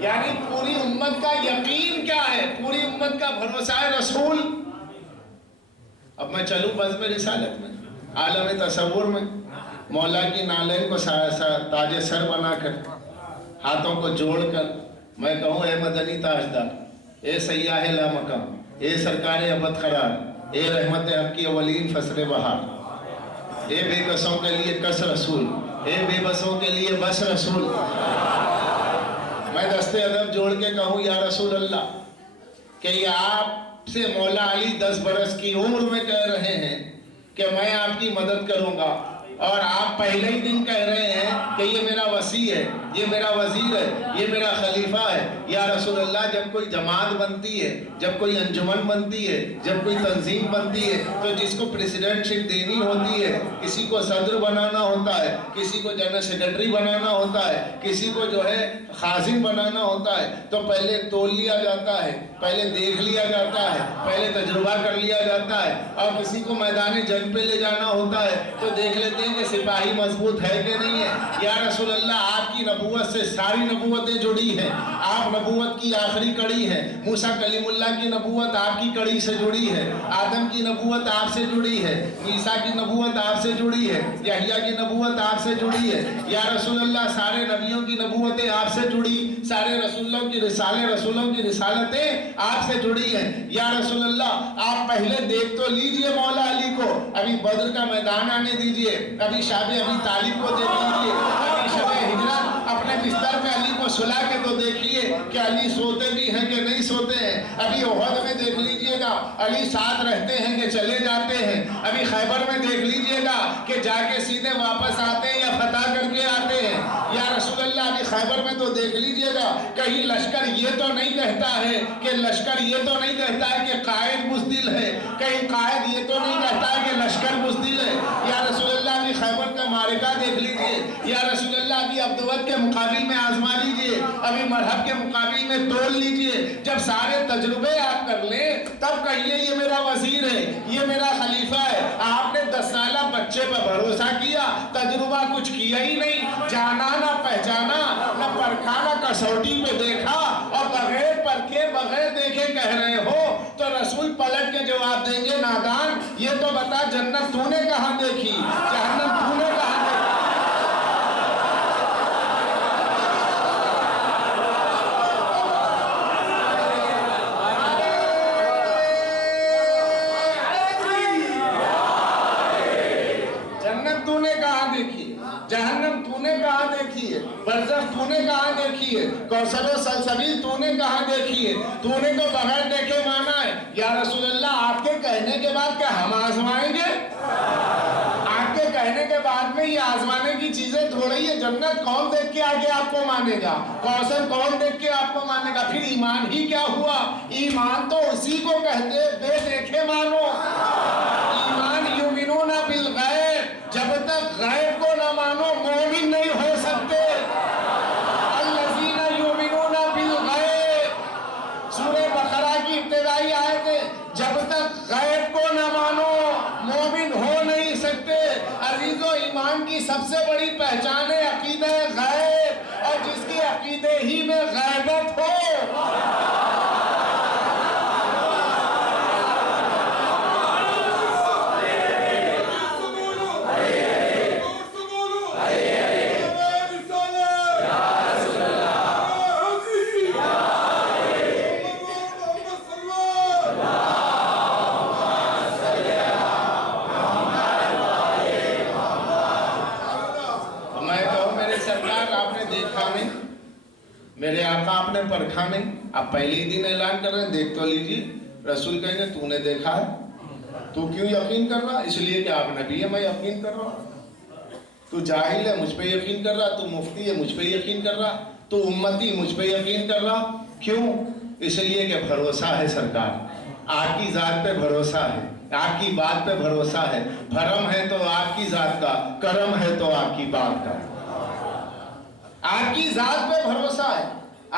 یعنی پوری امت کا یقین کیا ہے؟ پوری امت کا بھروسہ ہے رسول۔ اب میں چلوں بزم رسالت میں، عالم تصور میں، مولا کی نالین کو تاج سر بنا کر، ہاتھوں کو جوڑ کر میں کہوں، اے مدنی تاجدار، اے سیاح لا مقام، اے سرکار ابد قرار، اے رحمت حق کی اولین فصل بہار، اے بے کسوں کے لیے کس رسول، اے بے بسوں کے لیے بس رسول۔ میں دستے ادب جوڑ کے کہوں یا رسول اللہ کہ یہ آپ سے مولا علی 10 برس کی عمر میں کہہ رہے ہیں کہ میں آپ کی مدد کروں گا، اور آپ پہلے ہی دن کہہ رہے ہیں کہ یہ میرا وصی ہے، یہ میرا وزیر ہے، یہ میرا خلیفہ ہے۔ یا رسول اللہ، جب کوئی جماعت بنتی ہے، جب کوئی انجمن بنتی ہے، جب کوئی تنظیم بنتی ہے، تو جس کو پریزیڈنٹ شپ دینی ہوتی ہے، کسی کو صدر بنانا ہوتا ہے، کسی کو جنرل سیکرٹری بنانا ہوتا ہے، کسی کو جو ہے خازن بنانا ہوتا ہے، تو پہلے تول لیا جاتا ہے، پہلے دیکھ لیا جاتا ہے، پہلے تجربہ کر لیا جاتا ہے، اور کسی کو میدان جنگ پہ لے جانا ہوتا ہے تو دیکھ لیتے ہیں کہ سپاہی مضبوط ہے کہ نہیں ہے۔ یا رسول اللہ، آپ کی نبوت سے ساری نبوتیں جڑی ہیں، آپ نبوت کی آخری کڑی ہیں۔ موسیٰ کلیم اللہ کی نبوت آپ کی کڑی سے جڑی ہے، آدم کی نبوت آپ سے جڑی ہے، عیسیٰ کی نبوت آپ سے جڑی ہے، یحییٰ کی نبوت آپ سے جڑی ہے۔ یا رسول اللہ، سارے نبیوں کی نبوتیں آپ سے جڑی، سارے رسولوں کی رسالتیں آپ سے جڑی ہیں۔ یا رسول اللہ، آپ پہلے دیکھ تو لیجئے مولا علی کو، ابھی بدر کا میدان آنے دیجئے، ابھی شاب ابی طالب کو دیکھ لیجئے، ابھی شب ہجرت اپنے بستر میں علی کو سلا کے تو دیکھیے کہ علی سوتے بھی ہیں کہ نہیں سوتے ہیں۔ ابھی احد میں دیکھ لیجئے گا، علی ساتھ رہتے ہیں کہ چلے جاتے ہیں۔ ابھی خیبر میں دیکھ لیجئے گا کہ جا کے سیدھے واپس آتے ہیں یا فتح کر کے آتے ہیں۔ یا رسول اللہ، ابھی خیبر میں تو دیکھ لیجئے گا، کہیں لشکر یہ تو نہیں کہتا ہے کہ قائد بزدل ہے، کہیں قائد یہ تو نہیں کہتا ہے کہ لشکر بزدل ہے۔ یا رسول اللہ، ابھی خیبر کا معرکہ دیکھ لیجئے۔ یا رسول اللہ، ابھی عبدود کے مقابل میں آزما لیجئے، ابھی مرحب کے مقابل میں تول لیجئے۔ جب سارے تجربے آپ کر لیں تب کہیے یہ میرا وزیر ہے، یہ میرا خلیفہ ہے۔ آپ نے 10 سالہ بچے پہ بھروسہ کیا، تجربہ کچھ کیا ہی نہیں، جانا نہ پہچانا، نہ پرکھا نہ کسوٹی پہ دیکھا، اور بغیر پرکھے بغیر دیکھے کہہ رہے ہو تو رسول پلٹ کے جواب دیں گے، نادان، یہ تو بتا جنت تو نے کہاں دیکھی، جہنم تو نے کہاں دیکھی۔ جنت تو نے کہاں دیکھی ہے، جہنم تو نے کہاں دیکھی ہے، برزخ تو نے کہاں دیکھی ہے، کوثر و سلسبیل تو نے کہاں دیکھی ہے، تو نے کو بغیر دیکھے مانا ہے۔ یا رسول اللہ، آپ کے کہنے کے بعد کیا ہم آزمائیں گے؟ آپ کے کہنے کے بعد میں یہ آزمانے کی چیزیں تھوڑی ہے۔ جنت کون دیکھ کے آگے آپ کو مانے گا، کوثر کون دیکھ کے آپ کو مانے گا؟ پھر ایمان ہی کیا ہوا؟ ایمان تو اسی کو کہتے بے دیکھے مانو۔ ایمان یؤمنون بالغیب، جب تک غیب کو نہ مانو مومن نہیں ہو سکتے۔ الذین یؤمنون بالغیب، سورہ بقرہ کی ابتدائی آیت ہے، جب تک غیب کو نہ مانو مومن ہو نہیں سکتے۔ عزیزو، ایمان کی سب سے بڑی پہچان ہے عقیدہ غیب، اور جس کی عقیدے ہی میں غیبت ہو، میرے آقا آپ نے پرکھا نہیں، آپ پہلے ہی دن اعلان کر رہے ہیں دیکھ تو لیجئے۔ رسول کہیں گے تو نے دیکھا ہے، تو کیوں یقین کر رہا؟ اس لیے کہ آپ نبی ہے، میں یقین کر رہا ہوں۔ تو جاہل ہے، مجھ پہ یقین کر رہا، تو مفتی ہے، مجھ پہ یقین کر رہا، تو امتی مجھ پہ یقین کر رہا۔ کیوں؟ اس لیے کہ بھروسہ ہے سرکار، آپ کی ذات پہ بھروسہ ہے، آپ کی بات پہ بھروسہ ہے۔ بھرم ہے تو آپ کی ذات کا، کرم ہے تو آپ کی بات کا۔ آپ کی ذات پہ بھروسہ ہے،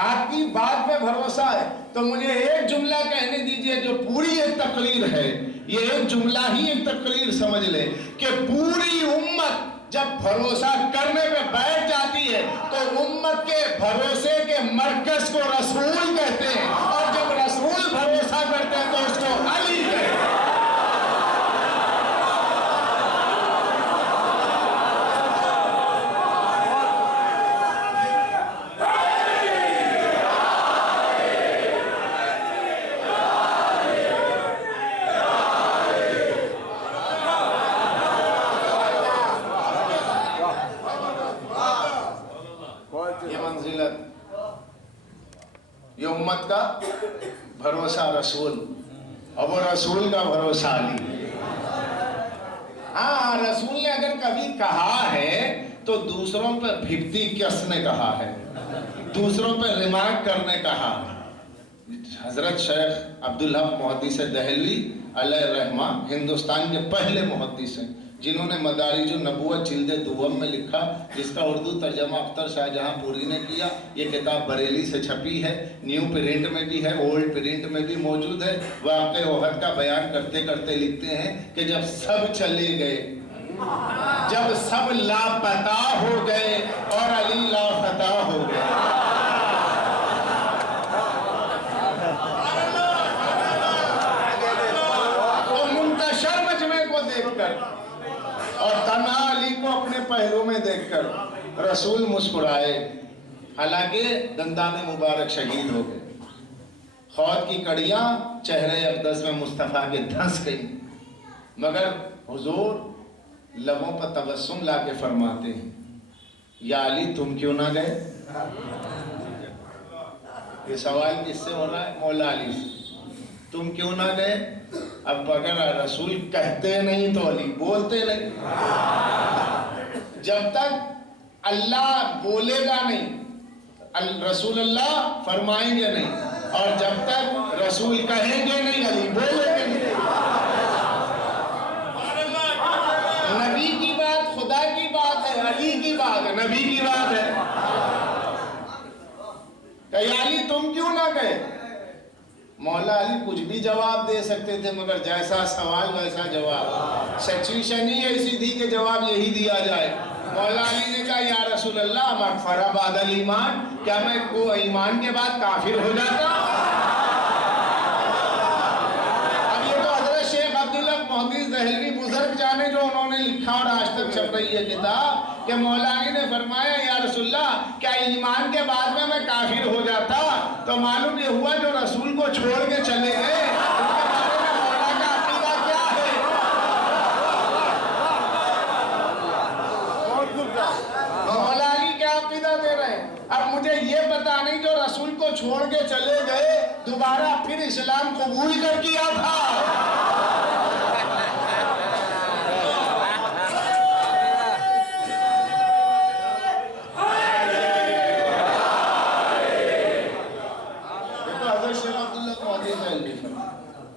آپ کی بات پہ بھروسہ ہے۔ تو مجھے ایک جملہ کہنے دیجئے جو پوری ایک تقریر ہے، یہ ایک جملہ ہی ایک تقریر سمجھ لے کہ پوری امت جب بھروسہ کرنے پہ بیٹھ جاتی ہے تو امت کے بھروسے کے مرکز کو رسول کہتے ہیں، اور جب رسول بھروسہ کرتے ہیں تو اس کو علی کہتے ہیں۔ یہ امت کا بھروسہ رسول، اور وہ رسول کا بھروسہ علی۔ ہاں رسول نے اگر کبھی کہا ہے تو دوسروں پر بھکتی کسنے کہا ہے، دوسروں پر ریمارک کرنے کہا ہے۔ حضرت شیخ عبدالحق محدث دہلوی علیہ الرحمہ ہندوستان کے پہلے محدث ہیں، جنہوں نے مدارج النبوت جلد دوم میں لکھا، جس کا اردو ترجمہ اختر شاہ جہاں پوری نے کیا۔ یہ کتاب بریلی سے چھپی ہے، نیو پرنٹ میں بھی ہے، اولڈ پرنٹ میں بھی موجود ہے۔ واقع احد کا بیان کرتے کرتے لکھتے ہیں کہ جب سب چلے گئے، جب سب لاپتہ ہو گئے اور علی لافتہ ہو گئے، تو منتشر مجمع کو دیکھ کر اور تنہا علی کو اپنے پہلو میں دیکھ کر رسول مسکرائے، حالانکہ دندان مبارک شہید ہو گئے، خود کی کڑیاں چہرے اقدس میں مصطفیٰ کے دھنس گئی، مگر حضور لبوں پر تبسم لا کے فرماتے ہیں، یا علی تم کیوں نہ گئے؟ یہ سوال کس سے ہو رہا ہے؟ مولا علی سے، تم کیوں نہ گئے؟ اب اگر رسول کہتے نہیں تو علی بولتے نہیں، جب تک اللہ بولے گا نہیں رسول اللہ فرمائیں گے نہیں، اور جب تک رسول کہیں گے نہیں علی بولیں گے نہیں۔ نبی کی بات خدا کی بات ہے، علی کی بات ہے، نبی کی بات ہے۔ کہ علی تم کیوں نہ گئے؟ مولا علی کچھ بھی جواب دے سکتے تھے، مگر جیسا سوال ویسا جواب، سچویشن ہی ایسی تھی کہ جواب یہی دیا جائے۔ مولا علی نے کہا یا رسول اللہ مغفرہ بعد الایمان، کیا میں کو ایمان کے بعد کافر ہو جاتا؟ اب یہ تو حضرت شیخ عبدالحق محدث دہلوی بزرگ جانے جو انہوں نے لکھا اور آج تک چھپ رہی ہے کتاب، کہ مولا علی نے فرمایا یا رسول اللہ کیا ایمان کے بعد میں کافر ہو جاتا؟ تو معلوم یہ ہوا جو رسول کو چھوڑ کے چلے گئے ان کے بارے میں مولا کا عقیدہ کیا ہے۔ مولا علی کیا عقیدہ دے رہے ہیں؟ اب مجھے یہ پتا نہیں جو رسول کو چھوڑ کے چلے گئے دوبارہ پھر اسلام قبول کر کیا تھا۔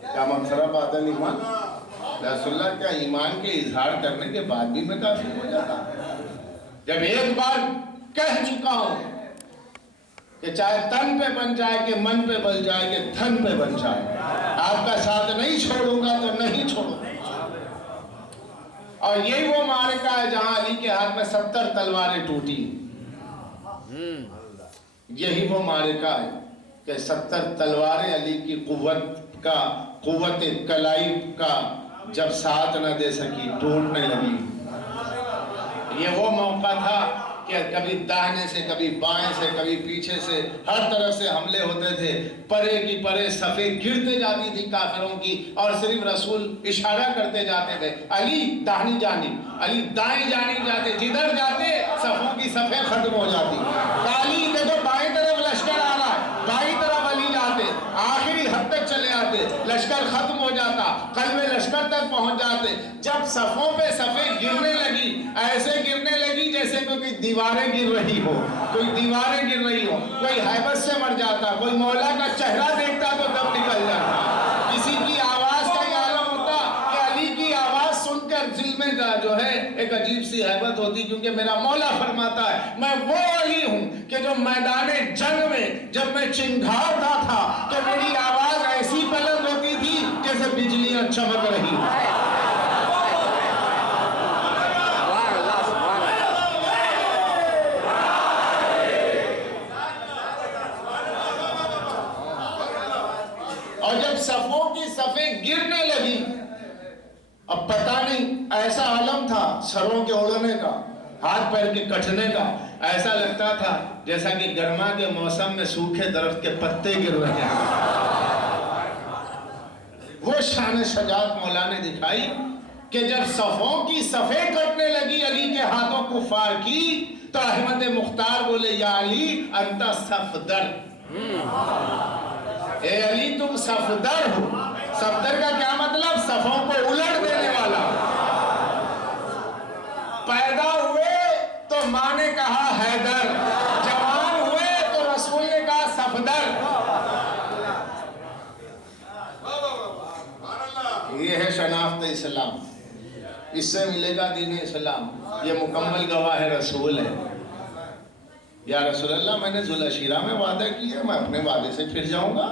کیا مغفرہ بعد الایمان، رسول اللہ کیا ایمان کے اظہار کرنے کے بعد بھی میں کافر ہو جاتا؟ جب ایک بار کہہ چکا ہوں کہ چاہے تن پہ بن جائے کہ من پہ بل جائے کہ دھن پہ بن جائے، آپ کا ساتھ نہیں چھوڑوں گا تو نہیں چھوڑوں گا۔ اور یہی وہ معرکہ ہے جہاں علی کے ہاتھ میں 70 تلواریں ٹوٹی، یہی وہ معرکہ ہے کہ 70 تلواریں علی کی قوت کلائی کا جب ساتھ نہ دے سکی ٹوٹنے لگی۔ یہ وہ موقع تھا کہ کبھی داہنے سے کبھی بائیں سے کبھی پیچھے سے ہر طرف سے حملے ہوتے تھے، پرے کی پرے صفیں گرتے جاتی تھی کافروں کی، اور صرف رسول اشارہ کرتے جاتے تھے علی داہنی جانب، علی دائیں جانب جاتے، جدھر جاتے صفوں کی صفیں ختم ہو جاتی۔ علی دیکھو بائیں طرف لشکر آ رہا ہے، بائیں طرف علی جاتے، آخری حد تک چلے آتے، لشکر ختم ہو جاتا، قلب لشکر تک پہنچ جاتے۔ جب صفوں پہ صفیں گرنے لگی، ایسے گرنے لگی جیسے کوئی دیواریں گر رہی ہو، کوئی دیواریں گر رہی ہو، کوئی ہیبت سے مر جاتا، کوئی مولا کا چہرہ دیکھتا تو دم نکل جاتا، کسی کی آواز کا یہ عالم ہوتا کہ علی کی آواز سن کر دل میں جو ہے ایک عجیب سی ہیبت ہوتی، کیونکہ میرا مولا فرماتا ہے میں وہ علی ہوں کہ جو میدان جنگ میں جب میں چنگھاڑتا تھا کہ میری آواز ایسی بلند ہوتی تھی جیسے بجلیاں چمک رہی۔ اور جب صفوں کی صفیں گرنے لگی، اب پتہ نہیں ایسا عالم تھا سروں کے اڑنے کا، ہاتھ پیر کے کٹنے کا، ایسا لگتا تھا جیسا کہ گرما کے موسم میں سوکھے درخت کے پتے گر رہے ہیں۔ وہ شان شجاعت مولا نے دکھائی کہ جب صفوں کی صفیں کٹنے لگی علی کے ہاتھوں کفار کی، تو احمد مختار بولے یا علی انت صفدر، اے علی تم صفدر ہو۔ صفدر کا کیا مطلب؟ صفوں کو الٹ دینے والا۔ اسلام، اس سے ملے گا دین اسلام، یہ مکمل گواہ رسول ہے۔ یا رسول اللہ میں نے ذوالعشیرہ میں وعدہ کیا، میں اپنے وعدے سے پھر جاؤں گا؟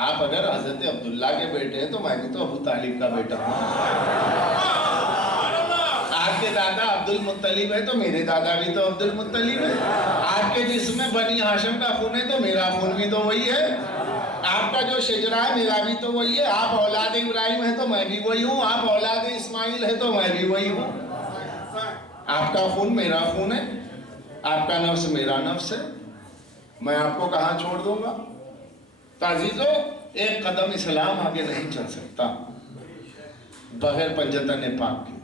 آپ اگر حضرت عبداللہ کے بیٹے ہیں تو میں بھی تو ابو طالب کا بیٹا ہوں۔ آپ کے دادا عبد المطلب ہے تو میرے دادا بھی تو عبد المطلب ہے۔ آپ کے جسم میں بنی ہاشم کا خون ہے تو میرا خون بھی تو وہی ہے۔ آپ کا جو شجرہ ہے میرا بھی تو وہی ہے۔ آپ اولاد ابراہیم ہے تو میں بھی وہی ہوں، آپ اولاد اسماعیل ہے تو میں بھی وہی ہوں۔ آپ کا خون میرا خون ہے، آپ کا نفس میرا نفس ہے، میں آپ کو کہاں چھوڑ دوں گا؟ تو عزیزو، ایک قدم اسلام آگے نہیں چل سکتا بغیر پنجتن پاک کے،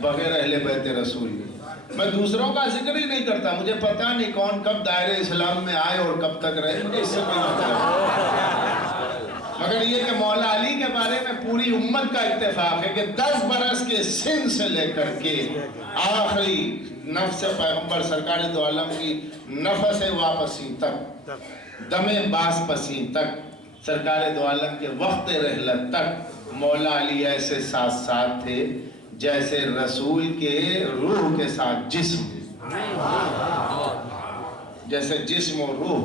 بغیر اہل بیت رسول کے۔ میں دوسروں کا ذکر ہی نہیں کرتا، مجھے پتہ نہیں کون کب دائرہ اسلام میں آئے اور کب تک رہے، مجھے اس سے کوئی مطلب نہیں، مگر یہ کہ مولا علی کے بارے میں پوری امت کا اتفاق ہے کہ 10 برس کے سن سے لے کر کے آخری نفس پیغمبر سرکار دو عالم کی نفس واپسی تک، دم باس پسی تک، سرکار دو عالم کے وقت رحلت تک مولا علی ایسے ساتھ ساتھ تھے جیسے رسول کے روح کے ساتھ جسم، جیسے جسم و روح،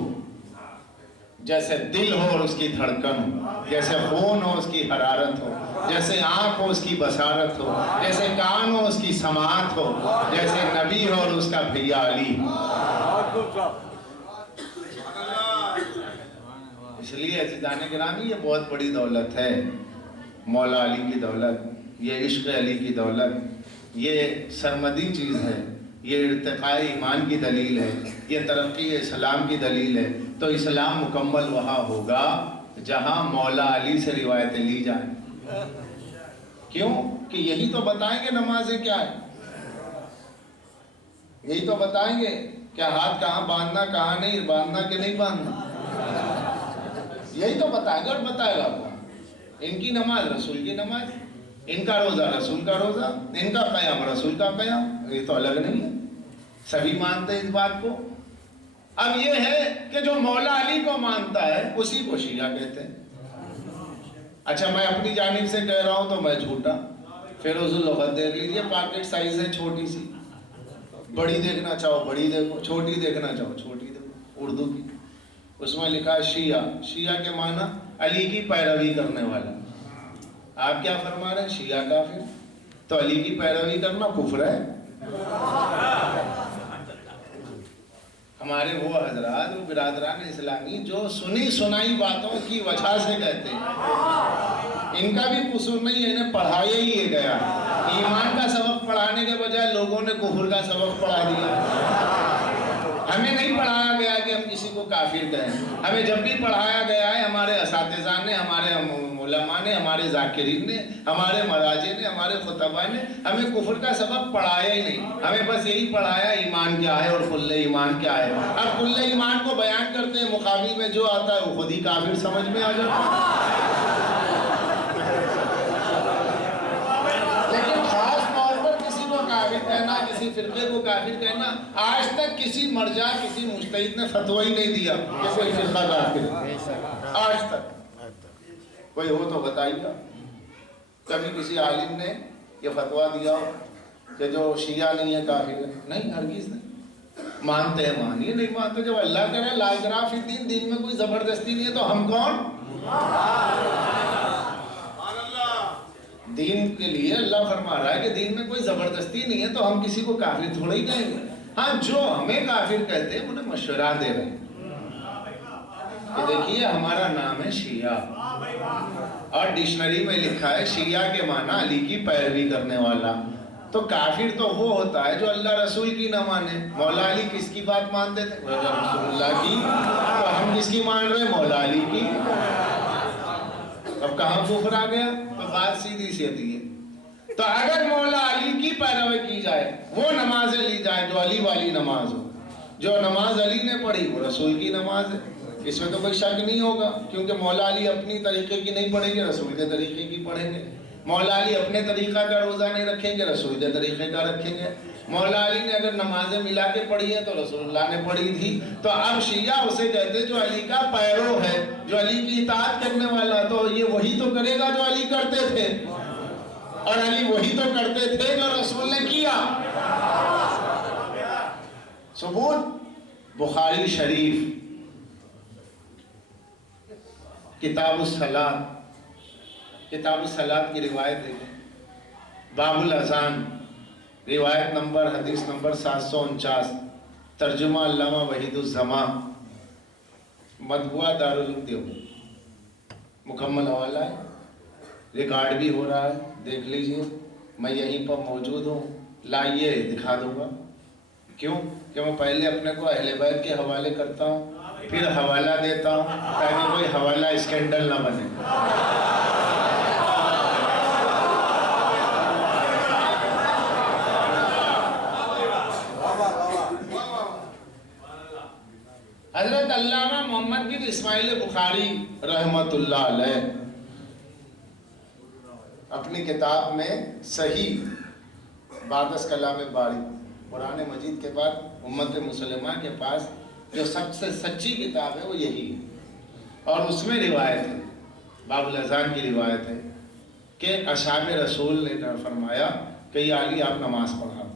جیسے دل ہو اور اس کی دھڑکن ہو، جیسے خون ہو اس کی حرارت ہو، جیسے آنکھ ہو اس کی بصارت ہو، جیسے کان ہو اس کی سماعت ہو، جیسے نبی ہو اور اس کا بھیا علی۔ اس لیے عزیزان گرامی یہ بہت بڑی دولت ہے، مولا علی کی دولت، یہ عشق علی کی دولت، یہ سرمدی چیز ہے، یہ ارتقاء ایمان کی دلیل ہے، یہ ترقی اسلام کی دلیل ہے۔ تو اسلام مکمل وہاں ہوگا جہاں مولا علی سے روایتیں لی جائیں۔ کیوں؟ کہ یہی تو بتائیں گے نمازیں کیا ہے، یہی تو بتائیں گے کہ ہاتھ کہاں باندھنا کہاں نہیں باندھنا کہ نہیں باندھنا، یہی تو بتائیں گے اور بتائے گا کون؟ ان کی نماز رسول کی نماز، ان کا روزہ رسول کا روزہ، ان کا قیام رسول کا قیام، یہ تو الگ نہیں ہے، سبھی مانتے ہیں اس بات کو۔ اب یہ ہے کہ جو مولا علی کو مانتا ہے اسی کو شیعہ کہتے ہیں۔ اچھا میں اپنی جانب سے کہہ رہا ہوں تو میں جھوٹا، فیروز اللغت دیکھ لیجئے، پاکٹ سائز ہے چھوٹی سی، بڑی دیکھنا چاہو بڑی دیکھو، چھوٹی دیکھنا چاہو چھوٹی دیکھو، اردو کی، اس میں لکھا ہے شیعہ، شیعہ کے معنی علی کی پیروی کرنے والا۔ آپ کیا فرما رہے ہیں؟ شیعہ کافر، تو علی کی پیروی کرنا کفر ہے؟ ہمارے وہ حضرات، وہ برادران اسلامی جو سنی سنائی باتوں کی وجہ سے کہتے ہیں، ان کا بھی قصور نہیں ہے، انہیں پڑھایا ہی یہ گیا، ایمان کا سبق پڑھانے کے بجائے لوگوں نے کفر کا سبق پڑھا دیا۔ ہمیں نہیں پڑھایا گیا کہ ہم کسی کو کافر کہیں، ہمیں جب بھی پڑھایا گیا ہے ہمارے اساتذہ نے، ہمارے علماء نے، ہمارے ذاکرین نے، ہمارے مراجع نے، ہمارے خطبہ نے ہمیں کفر کا سبق پڑھایا ہی نہیں، ہمیں بس یہی پڑھایا ایمان کیا ہے اور کل ایمان کیا ہے۔ اب کل ایمان کو بیان کرتے ہیں، مقابل میں جو آتا ہے وہ خود ہی کافر سمجھ میں آ جاتا ہے۔ لیکن خاص طور پر کسی کو کافر کہنا، کسی فرقے کو کافر کہنا، آج تک کسی مرجع، کسی مجتہد نے فتوی ہی نہیں دیا کہ کوئی فرقہ کافر ہے، آج تک۔ کوئی ہو تو بتائیے، کبھی کسی عالم نے یہ فتویٰ دیا ہو کہ جو شیعہ نہیں ہے کافر ہے؟ نہیں، ہرگز نہیں۔ مانتے ہیں مانیے، نہیں مانتے جب اللہ کرے لا اکراہ فی الدین، دین میں کوئی زبردستی نہیں ہے تو ہم کون؟ دین کے لیے اللہ فرما رہا ہے کہ دین میں کوئی زبردستی نہیں ہے تو ہم کسی کو کافر تھوڑا ہی کہیں گے۔ ہاں جو ہمیں کافر کہتے ہیں انہیں مشورہ دے رہے ہیں کہ دیکھیے ہمارا نام ہے شیعہ، اور ڈکشنری میں لکھا ہے شیعہ کے معنی علی کی پیروی کرنے والا، تو کافر تو وہ ہوتا ہے جو اللہ رسول کی نہ مانے۔ مولا علی کس کی بات مانتے تھے؟ رسول اللہ کی، تو ہم کس کی مان رہے ہیں؟ مولا علی کی۔ اب کہاں کفر آ گیا؟ تو بات سیدھی سی ہے۔ تو اگر مولا علی کی پیروی کی جائے، وہ نمازیں لی جائے جو علی والی نماز ہو، جو نماز علی نے پڑھی وہ رسول کی نماز ہے، اس میں تو کوئی شک نہیں ہوگا، کیونکہ مولا علی اپنی طریقے کی نہیں پڑھیں گے، رسول کے طریقے کی پڑھیں گے۔ مولا علی اپنے طریقہ کا روزہ نہیں رکھیں گے، رسول کے طریقے کا رکھیں گے۔ مولا علی نے اگر نمازیں ملا کے پڑھی ہیں تو رسول اللہ نے پڑھی تھی. تو اب شیعہ اسے کہتے جو علی کا پیرو ہے, جو علی کی اطاعت کرنے والا, تو یہ وہی تو کرے گا جو علی کرتے تھے, اور علی وہی تو کرتے تھے جو رسول نے کیا. ثبوت بخاری شریف کتاب الصلاۃ, کتاب الصلاۃ کی روایت دیکھیں, باب الاذان, روایت نمبر حدیث نمبر 749, ترجمہ علامہ وحید الزمان, مطبوعہ دارالعلوم دیوبند, مکمل حوالہ ہے, ریکارڈ بھی ہو رہا ہے, دیکھ لیجئے. میں یہیں پر موجود ہوں, لائیے دکھا دوں گا. کیوں کہ میں پہلے اپنے کو اہل بیت کے حوالے کرتا ہوں, پھر حوالہ دیتا ہوں, تاکہ کوئی حوالہ اسکینڈل نہ بنے. حضرت علامہ محمد بن اسماعیل بخاری رحمۃ اللہ علیہ اپنی کتاب میں صحیح بعد از کلام باری, قرآن مجید کے بعد امت مسلمہ کے پاس جو سب سے سچی کتاب ہے وہ یہی ہے. اور اس میں روایت ہے, باب الاذان کی روایت ہے کہ اصحاب رسول نے فرمایا کہ یا علی آپ نماز پڑھا.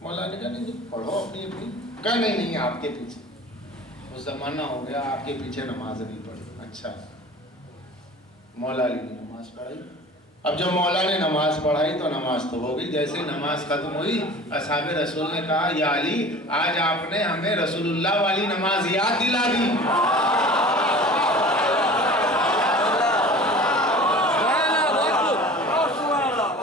مولا نے کہا نہیں پڑھو اپنی اپنی. کہا نہیں آپ کے پیچھے, اس زمانہ ہو گیا آپ کے پیچھے نماز نہیں پڑھی. اچھا, مولا علی نے نماز پڑھائی. اب جب مولا نے نماز پڑھائی تو نماز تو ہو گئی. جیسے نماز ختم ہوئی اصحاب رسول نے کہا یا علی آج آپ نے ہمیں رسول اللہ والی نماز یاد دلا دی.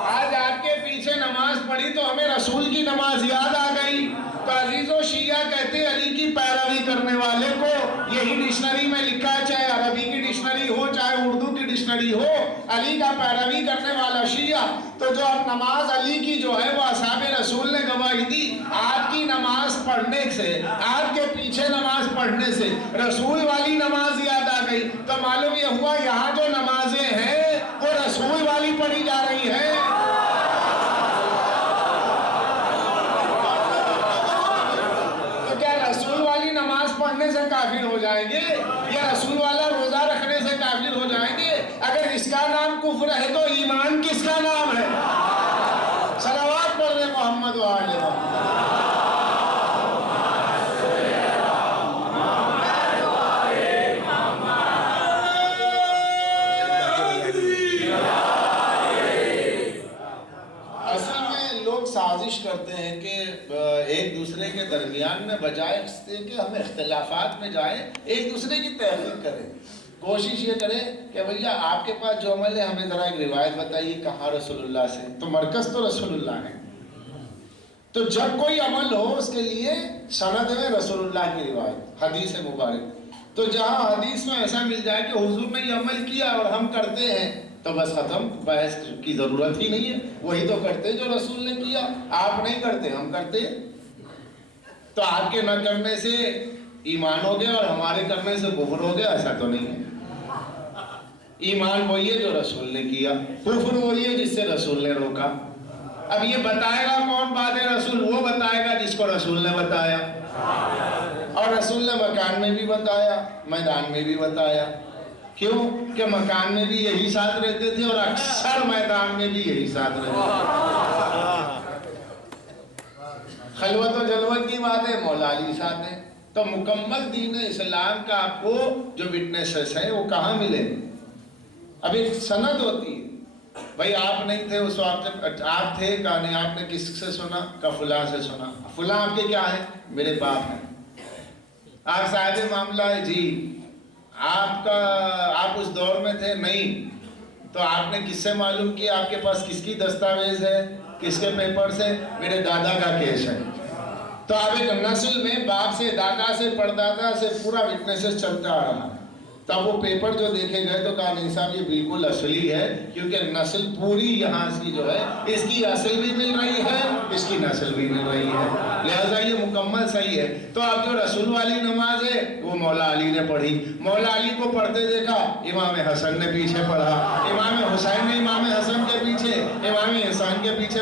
آج آپ کے پیچھے نماز پڑھی تو ہمیں رسول کی نماز یاد آ گئی. تو عزیزو شیعہ کہتے علی کی پیروی کرنے والے کو, یہی ڈکشنری میں لکھا ہے, چاہے عربی کی ڈکشنری ہو چاہے اردو کی ڈکشنری ہو, علی کا پیروی کرنے والا شیعہ. تو جو اب نماز علی کی جو ہے وہ اصحاب رسول نے گواہی دی. آپ کی نماز پڑھنے سے, آپ کے پیچھے نماز پڑھنے سے رسول والی نماز یاد آ گئی. تو معلوم یہ ہوا یہاں جو نمازیں ہیں وہ رسول والی پڑھی جا رہی ہیں. رسول والی نماز پڑھنے سے کافر ہو جائیں گے یا رسول والا روزہ رکھنے سے کافر ہو جائیں گے؟ اگر اس کا نام کفر ہے تو ایمان کس کا نام ہے؟ صلوات پڑھ رہے محمد و آل محمد. اصل میں لوگ سازش کرتے ہیں کہ ایک دوسرے کے درمیان میں بجائے اس سے کہ ہم اختلافات میں جائیں ایک دوسرے کی تحقیق کریں. کوشش یہ کریں کہ بھیا آپ کے پاس جو عمل ہے ہمیں ذرا ایک روایت بتائیے کہاں رسول اللہ سے, تو مرکز تو رسول اللہ ہے. تو جب کوئی عمل ہو اس کے لیے سند میں رسول اللہ کی روایت, حدیث مبارک. تو جہاں حدیث میں ایسا مل جائے کہ حضور نے یہ عمل کیا اور ہم کرتے ہیں تو بس ختم, بحث کی ضرورت ہی نہیں ہے. وہی تو کرتے جو رسول نے کیا, آپ نہیں کرتے ہم کرتے. تو آپ کے نہ کرنے سے ایمان ہو گیا اور ہمارے کرنے سے کفر ہو گیا, ایسا تو نہیں ہے. ایمان وہی ہے جو رسول نے کیا, کفر وہی ہے جس سے رسول نے روکا. اب یہ بتائے گا کون بات ہے رسول؟ وہ بتائے گا جس کو رسول نے بتایا. اور رسول نے مکان میں بھی بتایا, میدان میں بھی بتایا. کیوں کہ مکان میں بھی یہی ساتھ رہتے تھے اور اکثر میدان میں بھی یہی ساتھ رہتے تھے. خلوت و جلوت کی بات ہے, مولا علی ساتھ ہیں. تو مکمل دین اسلام کا آپ کو جو وٹنسز ہیں وہ کہاں ملے؟ اب ایک سند ہوتی ہے. بھائی آپ نہیں تھے اس وقت, آپ تھے کہا نہیں, آپ نے کس سے سنا؟ کہ فلاں سے سنا. فلاں آپ کے کیا ہیں؟ میرے باپ ہیں. آپ صاحب معاملہ ہے؟ جی. آپ اس دور میں تھے؟ نہیں. تو آپ نے کس سے معلوم کیا؟ آپ کے پاس کس کی دستاویز ہے, کس کے پیپرز ہے؟ میرے دادا کا کیس ہے. تو آپ ایک نسل میں باپ سے, دادا سے, پردادا سے پورا وٹنسز چلتا آ رہا. تب وہ پیپر جو دیکھے گئے تو کہا نہیں صاحب یہ بالکل اصلی ہے, کیونکہ نسل پوری یہاں کی جو ہے اس کی اصل بھی مل رہی ہے, اس کی نسل بھی مل رہی ہے, لہذا یہ مکمل صحیح ہے. تو اب جو رسول والی نماز ہے وہ مولا علی نے پڑھی. مولا علی کو پڑھتے دیکھا, امام حسن نے پیچھے پڑھا, امام حسین نے امام حسن کے پیچھے, امام حسین کے پیچھے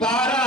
12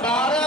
12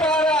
12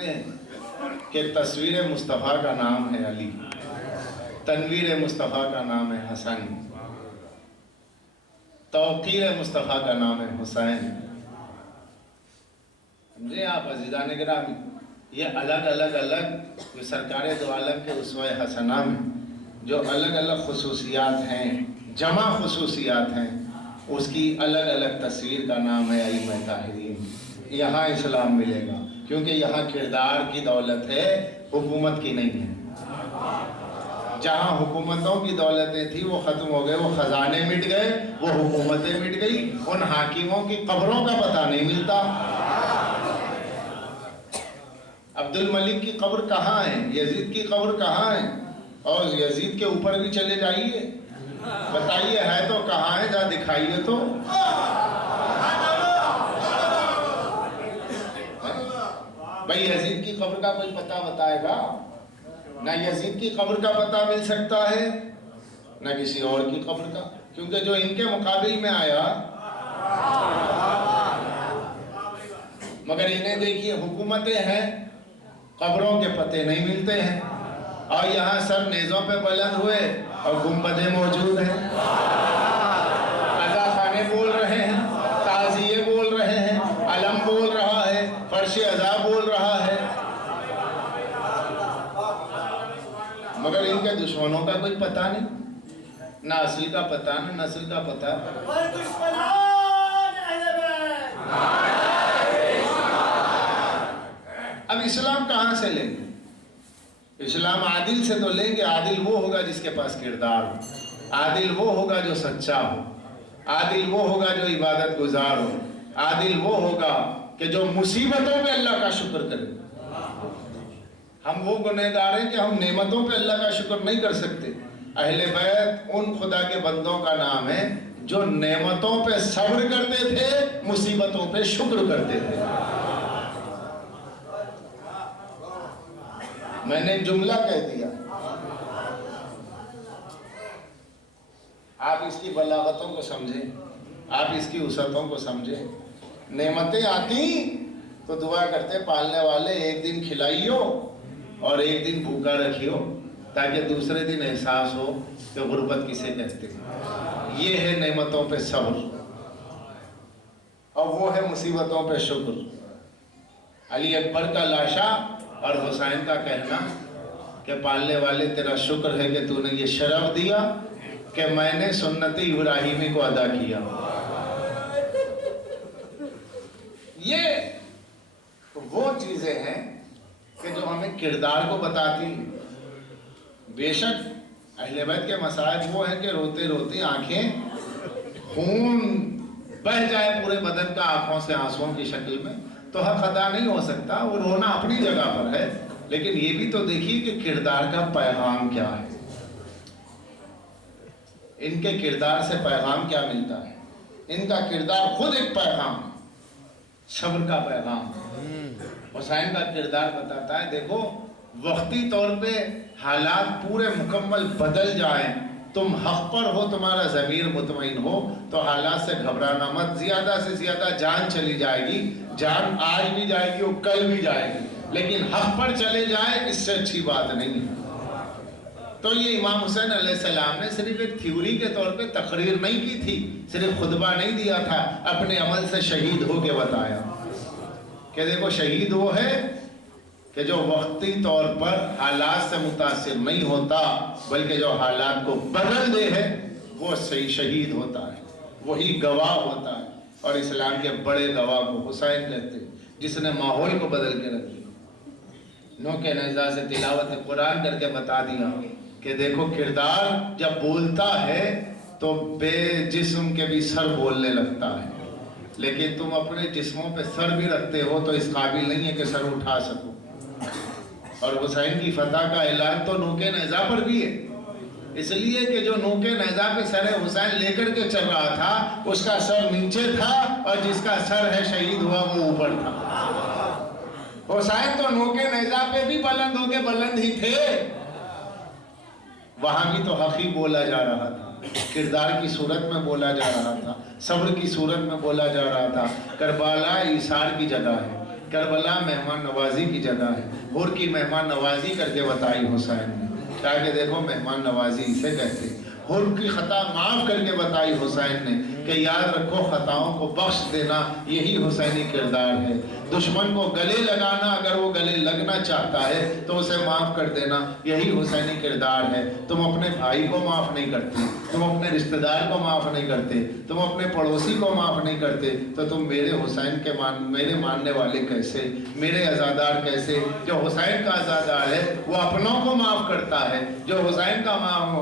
مانتے ہیں کہ تصویر مصطفیٰ کا نام ہے علی، تنویر مصطفیٰ کا نام ہے حسن، توقیر مصطفیٰ کا نام ہے حسین. سمجھے آپ عزیزان گرامی؟ یہ الگ الگ سرکار دو عالم کے اسوہ حسنہ میں جو الگ الگ خصوصیات ہیں، جمع خصوصیات ہیں، اس کی الگ الگ تصویر کا نام ہے ائمہ طاہرین. یہاں اسلام ملے گا کیونکہ یہاں کردار کی دولت ہے، حکومت کی نہیں ہے. جہاں حکومتوں کی دولتیں تھیں وہ ختم ہو گئے، وہ خزانے مٹ گئے، وہ حکومتیں مٹ گئی، ان حاکموں کی قبروں کا پتہ نہیں ملتا. عبد الملک کی قبر کہاں ہے؟ یزید کی قبر کہاں ہے؟ اور یزید کے اوپر بھی چلے جائیے، بتائیے ہے تو کہاں ہے، جہاں دکھائیے تو. بھائی یزید کی قبر کا کوئی پتہ بتائے گا؟ نہ یزید کی قبر کا پتہ مل سکتا ہے نہ کسی اور کی قبر کا، کیونکہ جو ان کے مقابل میں آیا. مگر انہیں دیکھیے حکومتیں ہیں، قبروں کے پتے نہیں ملتے ہیں، اور یہاں سب نیزوں پہ بلند ہوئے اور گنبدیں موجود ہیں، عزا خانے بول رہے ہیں، تعزیے بول رہے ہیں، علم بول رہا ہے، فرش عزا بول رہا ہے. مگر ان کے دشمنوں کا کوئی پتہ نہیں، نہ اصل کا پتہ نہ نسل کا پتہ. اب اسلام کہاں سے لیں گے؟ اسلام عادل سے تو لیں گے. عادل وہ ہوگا جس کے پاس کردار ہو، عادل وہ ہوگا جو سچا ہو، عادل وہ ہوگا جو عبادت گزار ہو، عادل وہ ہوگا کہ جو مصیبتوں پہ اللہ کا شکر کرے. ہم وہ گنہگار ہیں کہ ہم نعمتوں پہ اللہ کا شکر نہیں کر سکتے. اہل بیت ان خدا کے بندوں کا نام ہے جو نعمتوں پہ صبر کرتے تھے، مصیبتوں پہ شکر کرتے تھے. میں نے جملہ کہہ دیا، آپ اس کی بلاغتوں کو سمجھیں، آپ اس کی وسعتوں کو سمجھیں. نعمتیں آتی تو دعا کرتے پالنے والے ایک دن کھلائیو اور ایک دن بھوکا رکھیو، تاکہ دوسرے دن احساس ہو کہ غربت کسے کہتے ہیں. یہ ہے نعمتوں پہ صبر، اور وہ ہے مصیبتوں پہ شکر. علی اکبر کا لاشا اور حسین کا کہنا کہ پالنے والے تیرا شکر ہے کہ تو نے یہ شرف دیا کہ میں نے سنت ابراہیمی کو ادا کیا. یہ وہ چیزیں ہیں کہ جو ہمیں کردار کو بتاتی ہیں. بے شک اہل بیت کے مسائل وہ ہیں کہ روتے روتے آنکھیں خون بہہ جائے پورے بدن کا آنکھوں سے آنسوؤں کی شکل میں تو حق ادا نہیں ہو سکتا. وہ رونا اپنی جگہ پر ہے، لیکن یہ بھی تو دیکھیے کہ کردار کا پیغام کیا ہے. ان کے کردار سے پیغام کیا ملتا ہے؟ ان کا کردار خود ایک پیغام، صبر کا پیغام. حسین کا کردار بتاتا ہے دیکھو وقتی طور پہ حالات پورے مکمل بدل جائیں، تم حق پر ہو، تمہارا ضمیر مطمئن ہو تو حالات سے گھبرانا مت. زیادہ سے زیادہ جان چلی جائے گی، جان آج بھی جائے گی اور کل بھی جائے گی، لیکن حق پر چلے جائے اس سے اچھی بات نہیں. تو یہ امام حسین علیہ السلام نے صرف ایک تھیوری کے طور پہ تقریر نہیں کی تھی، صرف خطبہ نہیں دیا تھا، اپنے عمل سے شہید ہو کے بتایا کہ دیکھو شہید وہ ہے کہ جو وقتی طور پر حالات سے متاثر نہیں ہوتا بلکہ جو حالات کو بدل دے ہے وہ صحیح شہید ہوتا ہے، وہی گواہ ہوتا ہے. اور اسلام کے بڑے گواہ کو حسین کہتے ہیں جس نے ماحول کو بدل کے رکھ دیا. نو کے نیزہ سے تلاوت قرآن کر کے بتا دیا کہ دیکھو کردار جب بولتا ہے تو بے جسم کے بھی سر بولنے لگتا ہے، لیکن تم اپنے جسموں پہ سر بھی رکھتے ہو تو اس قابل نہیں ہے کہ سر اٹھا سکو. اور حسین کی فتح کا اعلان تو نوک نیزہ پر بھی ہے، اس لیے کہ جو نوک نیزہ پہ سر حسین لے کر کے چل رہا تھا اس کا سر نیچے تھا اور جس کا سر ہے شہید ہوا وہ اوپر تھا. حسین تو نوک نیزہ پہ بھی بلند ہو کے بلند ہی تھے، وہاں بھی تو حق ہی بولا جا رہا تھا، کردار کی صورت میں بولا جا رہا تھا، صبر کی صورت میں بولا جا رہا تھا. کربلا ایثار کی جگہ ہے، کربلا مہمان نوازی کی جگہ ہے. حور کی مہمان نوازی کر کے بتائی حسین نے. کہا کہ دیکھو مہمان نوازی اسے کہتے. حور کی خطا معاف کر کے بتائی حسین نے کہ یاد رکھو خطاؤں کو بخش دینا یہی حسینی کردار ہے. دشمن کو گلے لگانا، اگر وہ گلے لگنا چاہتا ہے تو اسے معاف کر دینا یہی حسینی کردار ہے. تم اپنے بھائی کو معاف نہیں کرتے، تم اپنے رشتہ دار کو معاف نہیں کرتے، تم اپنے پڑوسی کو معاف نہیں کرتے، تو تم میرے حسین کے میرے ماننے والے کیسے، میرے عزادار کیسے؟ جو حسین کا عزادار ہے وہ اپنوں کو معاف کرتا ہے، جو حسین کا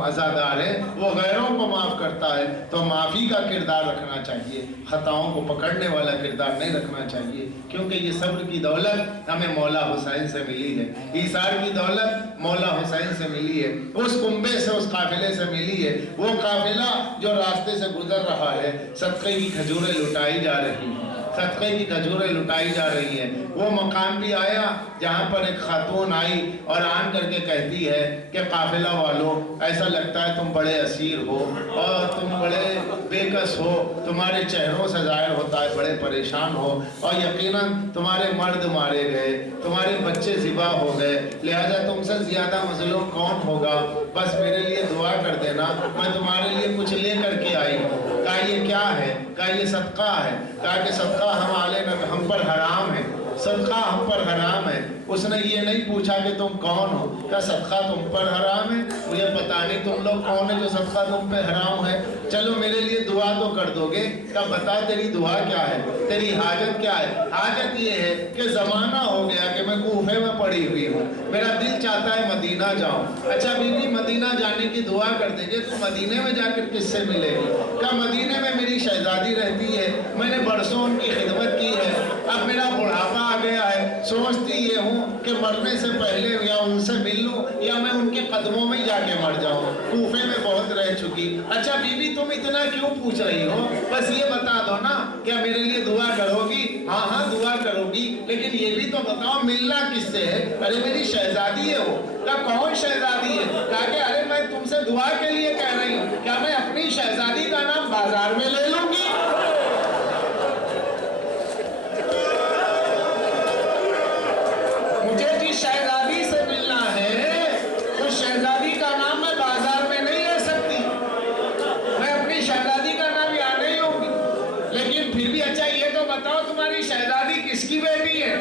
عزادار ہے وہ غیروں کو معاف کرتا ہے. تو معافی کا کردار رکھنا چاہیے، خطاؤں کو پکڑنے والا کردار نہیں رکھنا چاہیے، کیونکہ یہ صبر کی دولت ہمیں مولا حسین سے ملی ہے، ایثار کی دولت مولا حسین سے ملی ہے، اس کنبے سے، اس قافلے سے ملی ہے. وہ قافلہ جو راستے سے گزر رہا ہے، صدقے کی کھجوریں لٹائی جا رہی ہیں، صدقے کی کھجوریں لٹائی جا رہی ہیں. وہ مقام بھی آیا جہاں پر ایک خاتون آئی اور آن کر کے کہتی ہے کہ قافلہ والوں، ایسا لگتا ہے تم بڑے اسیر ہو اور تم بڑے بے کس ہو، تمہارے چہروں سے ظاہر ہوتا ہے بڑے پریشان ہو، اور یقیناً تمہارے مرد مارے گئے، تمہارے بچے ذبح ہو گئے، لہذا تم سے زیادہ مظلوم کون ہوگا؟ بس میرے لیے دعا کر دینا، میں تمہارے لیے کچھ لے کر کے آئی ہوں. کہا یہ کیا ہے؟ کہا یہ صدقہ ہے. کہا کہ صدقہ ہم پر حرام ہے، صدقہ ہم پر حرام ہے. اس نے یہ نہیں پوچھا کہ تم کون ہو، کہا صدقہ تم پر حرام ہے، مجھے پتا نہیں تم لوگ کون ہیں جو صدقہ تم پہ حرام ہے، چلو میرے لیے دعا تو کر دو گے. کہا بتا تیری دعا کیا ہے، تیری حاجت کیا ہے؟ حاجت یہ ہے کہ زمانہ ہو گیا کہ میں کوفے میں پڑی ہوئی ہوں، میرا دل چاہتا ہے مدینہ جاؤں. اچھا بیوی مدینہ جانے کی دعا کر دیں گے، تو مدینے میں جا کر کس سے ملے گی؟ کہا مدینے میں میری شہزادی رہتی ہے، میں نے برسوں ان کی خدمت کی ہے، اب میرا بڑھاپا آ گیا ہے، سوچتی یہ ہوں کہ مرنے سے پہلے یا ان سے مل لوں یا میں ان کے قدموں میں جا کے مر جاؤں، کوفے میں بہت رہ چکی. اچھا بیوی تم اتنا کیوں پوچھ رہی ہو؟ بس یہ بتا دو نا، کیا میرے لیے دعا کرو گی؟ ہاں ہاں دعا کرو گی، لیکن یہ بھی تو بتاؤ ملنا کس سے ہے؟ ارے میری شہزادی ہے وہ. کہا کون شہزادی ہے؟ کہا کہ ارے میں تم سے دعا کے لیے کہہ رہی ہوں، کیا میں اپنی شہزادی کا نام بازار میں لے لوں گی؟ مجھے جس شہزادی سے ملنا ہے اس شہزادی کا نام میں بازار میں نہیں لے سکتی، میں اپنی شہزادی کا نام یہاں نہیں لوں گی. لیکن پھر بھی اچھا یہ تو بتاؤ تمہاری شہزادی کس کی بیٹی ہے؟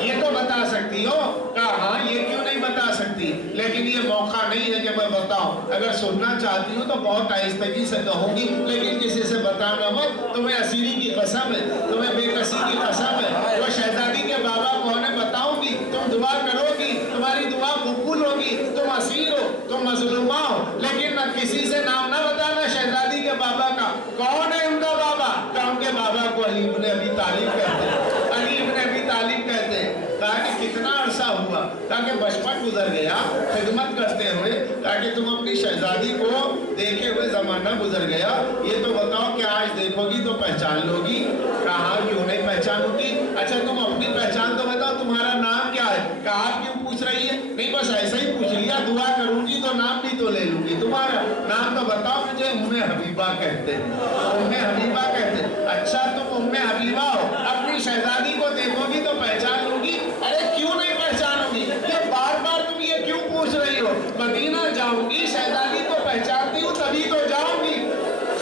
یہ تو بتا سکتی ہو. کہا ہاں یہ کیوں نہیں بتا سکتی، لیکن یہ موقع نہیں ہے کہ میں بتاؤں. اگر سننا چاہتی ہوں تو بہت آہستگی سے کہوں گی، لیکن کسی سے بتانا مت، تمہیں اسیری کی قسم ہے، تمہیں بے کسی کی قسم ہے. وہ شہزادی کے بابا کون ہے بتاؤں گی، تم دعا کرو گی، تمہاری دعا قبول ہوگی، تم اسیر ہو، تم مظلومہ ہو، لیکن نہ کسی سے نام نہ بتانا شہزادی کے بابا کا. کون ہے ان کا بابا؟ کہ ان کے بابا کو علی ابن ابی طالب کہتے ہیں، علی ابن ابی طالب کہتے ہیں. کہا کہ کتنا عرصہ ہوا؟ کہا کہ بچپن گزر گیا خدمت کرتے ہوئے. کہا کہ تم اپنی شہزادی کو دیکھے ہوئے زمانہ گزر گیا، یہ تو بتاؤ کہ آج دیکھو گی تو پہچان لو گی؟ کہا کیوں نہیں پہچانوں گی. اچھا تم اپنی پہچان تو بتاؤ، تمہارا نام کیا ہے؟ کہا آپ کیوں پوچھ رہی ہے؟ نہیں بس ایسا ہی پوچھ لیا، دعا کروں گی تو نام بھی تو لے لوں گی. تمہارا نام تو بتاؤ. مجھے ام حبیبہ کہتے ہیں، ام حبیبہ کہتے ہیں. اچھا تم ام حبیبہ ہو، اپنی شہزادی کو دیکھو گی تو پہچان لوں گی؟ ارے کیوں نہیں پہچانوں گی؟ یہ بار بار تم یہ کیوں پوچھ رہی ہو؟ مدینہ جاؤں گی، شہزادی کو پہچانتی ہوں تبھی تو جاؤں گی.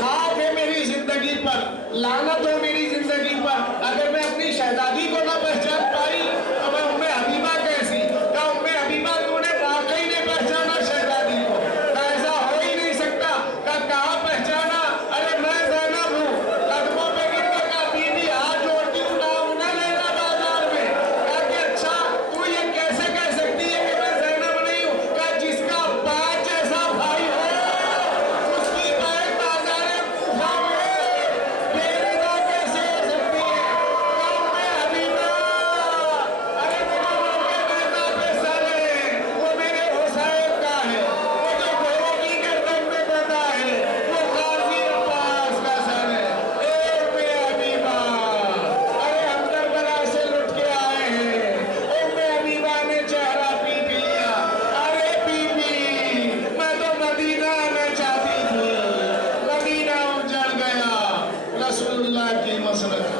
خاک ہے میری زندگی پر، لعنت ہو میری زندگی پر، اگر میں اپنی شہزادی کو نہ پہچان پائی تو میں ام حبیبہ کیسی؟ کہا ام حبیبہ تو نے واقعی نہیں پہچانا شہزادی کو؟ کہا ایسا ہو ہی نہیں سکتا. کہاں پہچانا؟ ارے میں زینب ہوں. قدموں پہ گر کے کہا بیوی ہاتھ جوڑتی ہوں، نام نہ لینا بازار میں. کہا کہ اچھا تو یہ کیسے کہہ سکتی ہے کہ میں زینب نہیں ہوں؟ کہا جس کا باپ جیسا بھائی ہو اس کی بہن بازار کوفہ میں بے رضا کیسے ہو سکتی ہے؟ کہا ام حبیبہ ارے میرا موقع بیٹا پہ سر ہے، وہ میرے حسین کا ہے، وہ جو گھوڑے کی گردن میں بیٹھا ہے وہ غازی عباس کا سر ہے. اے ام حبیبہ ارے ہم کربلا سے لٹ کے آئے ہیں. ام حبیبہ نے چہرہ پیٹ لیا. ارے بی بی میں تو مدینہ آنا چاہتی تھی، مدینہ اجڑ گیا. رسول اللہ کی مسرت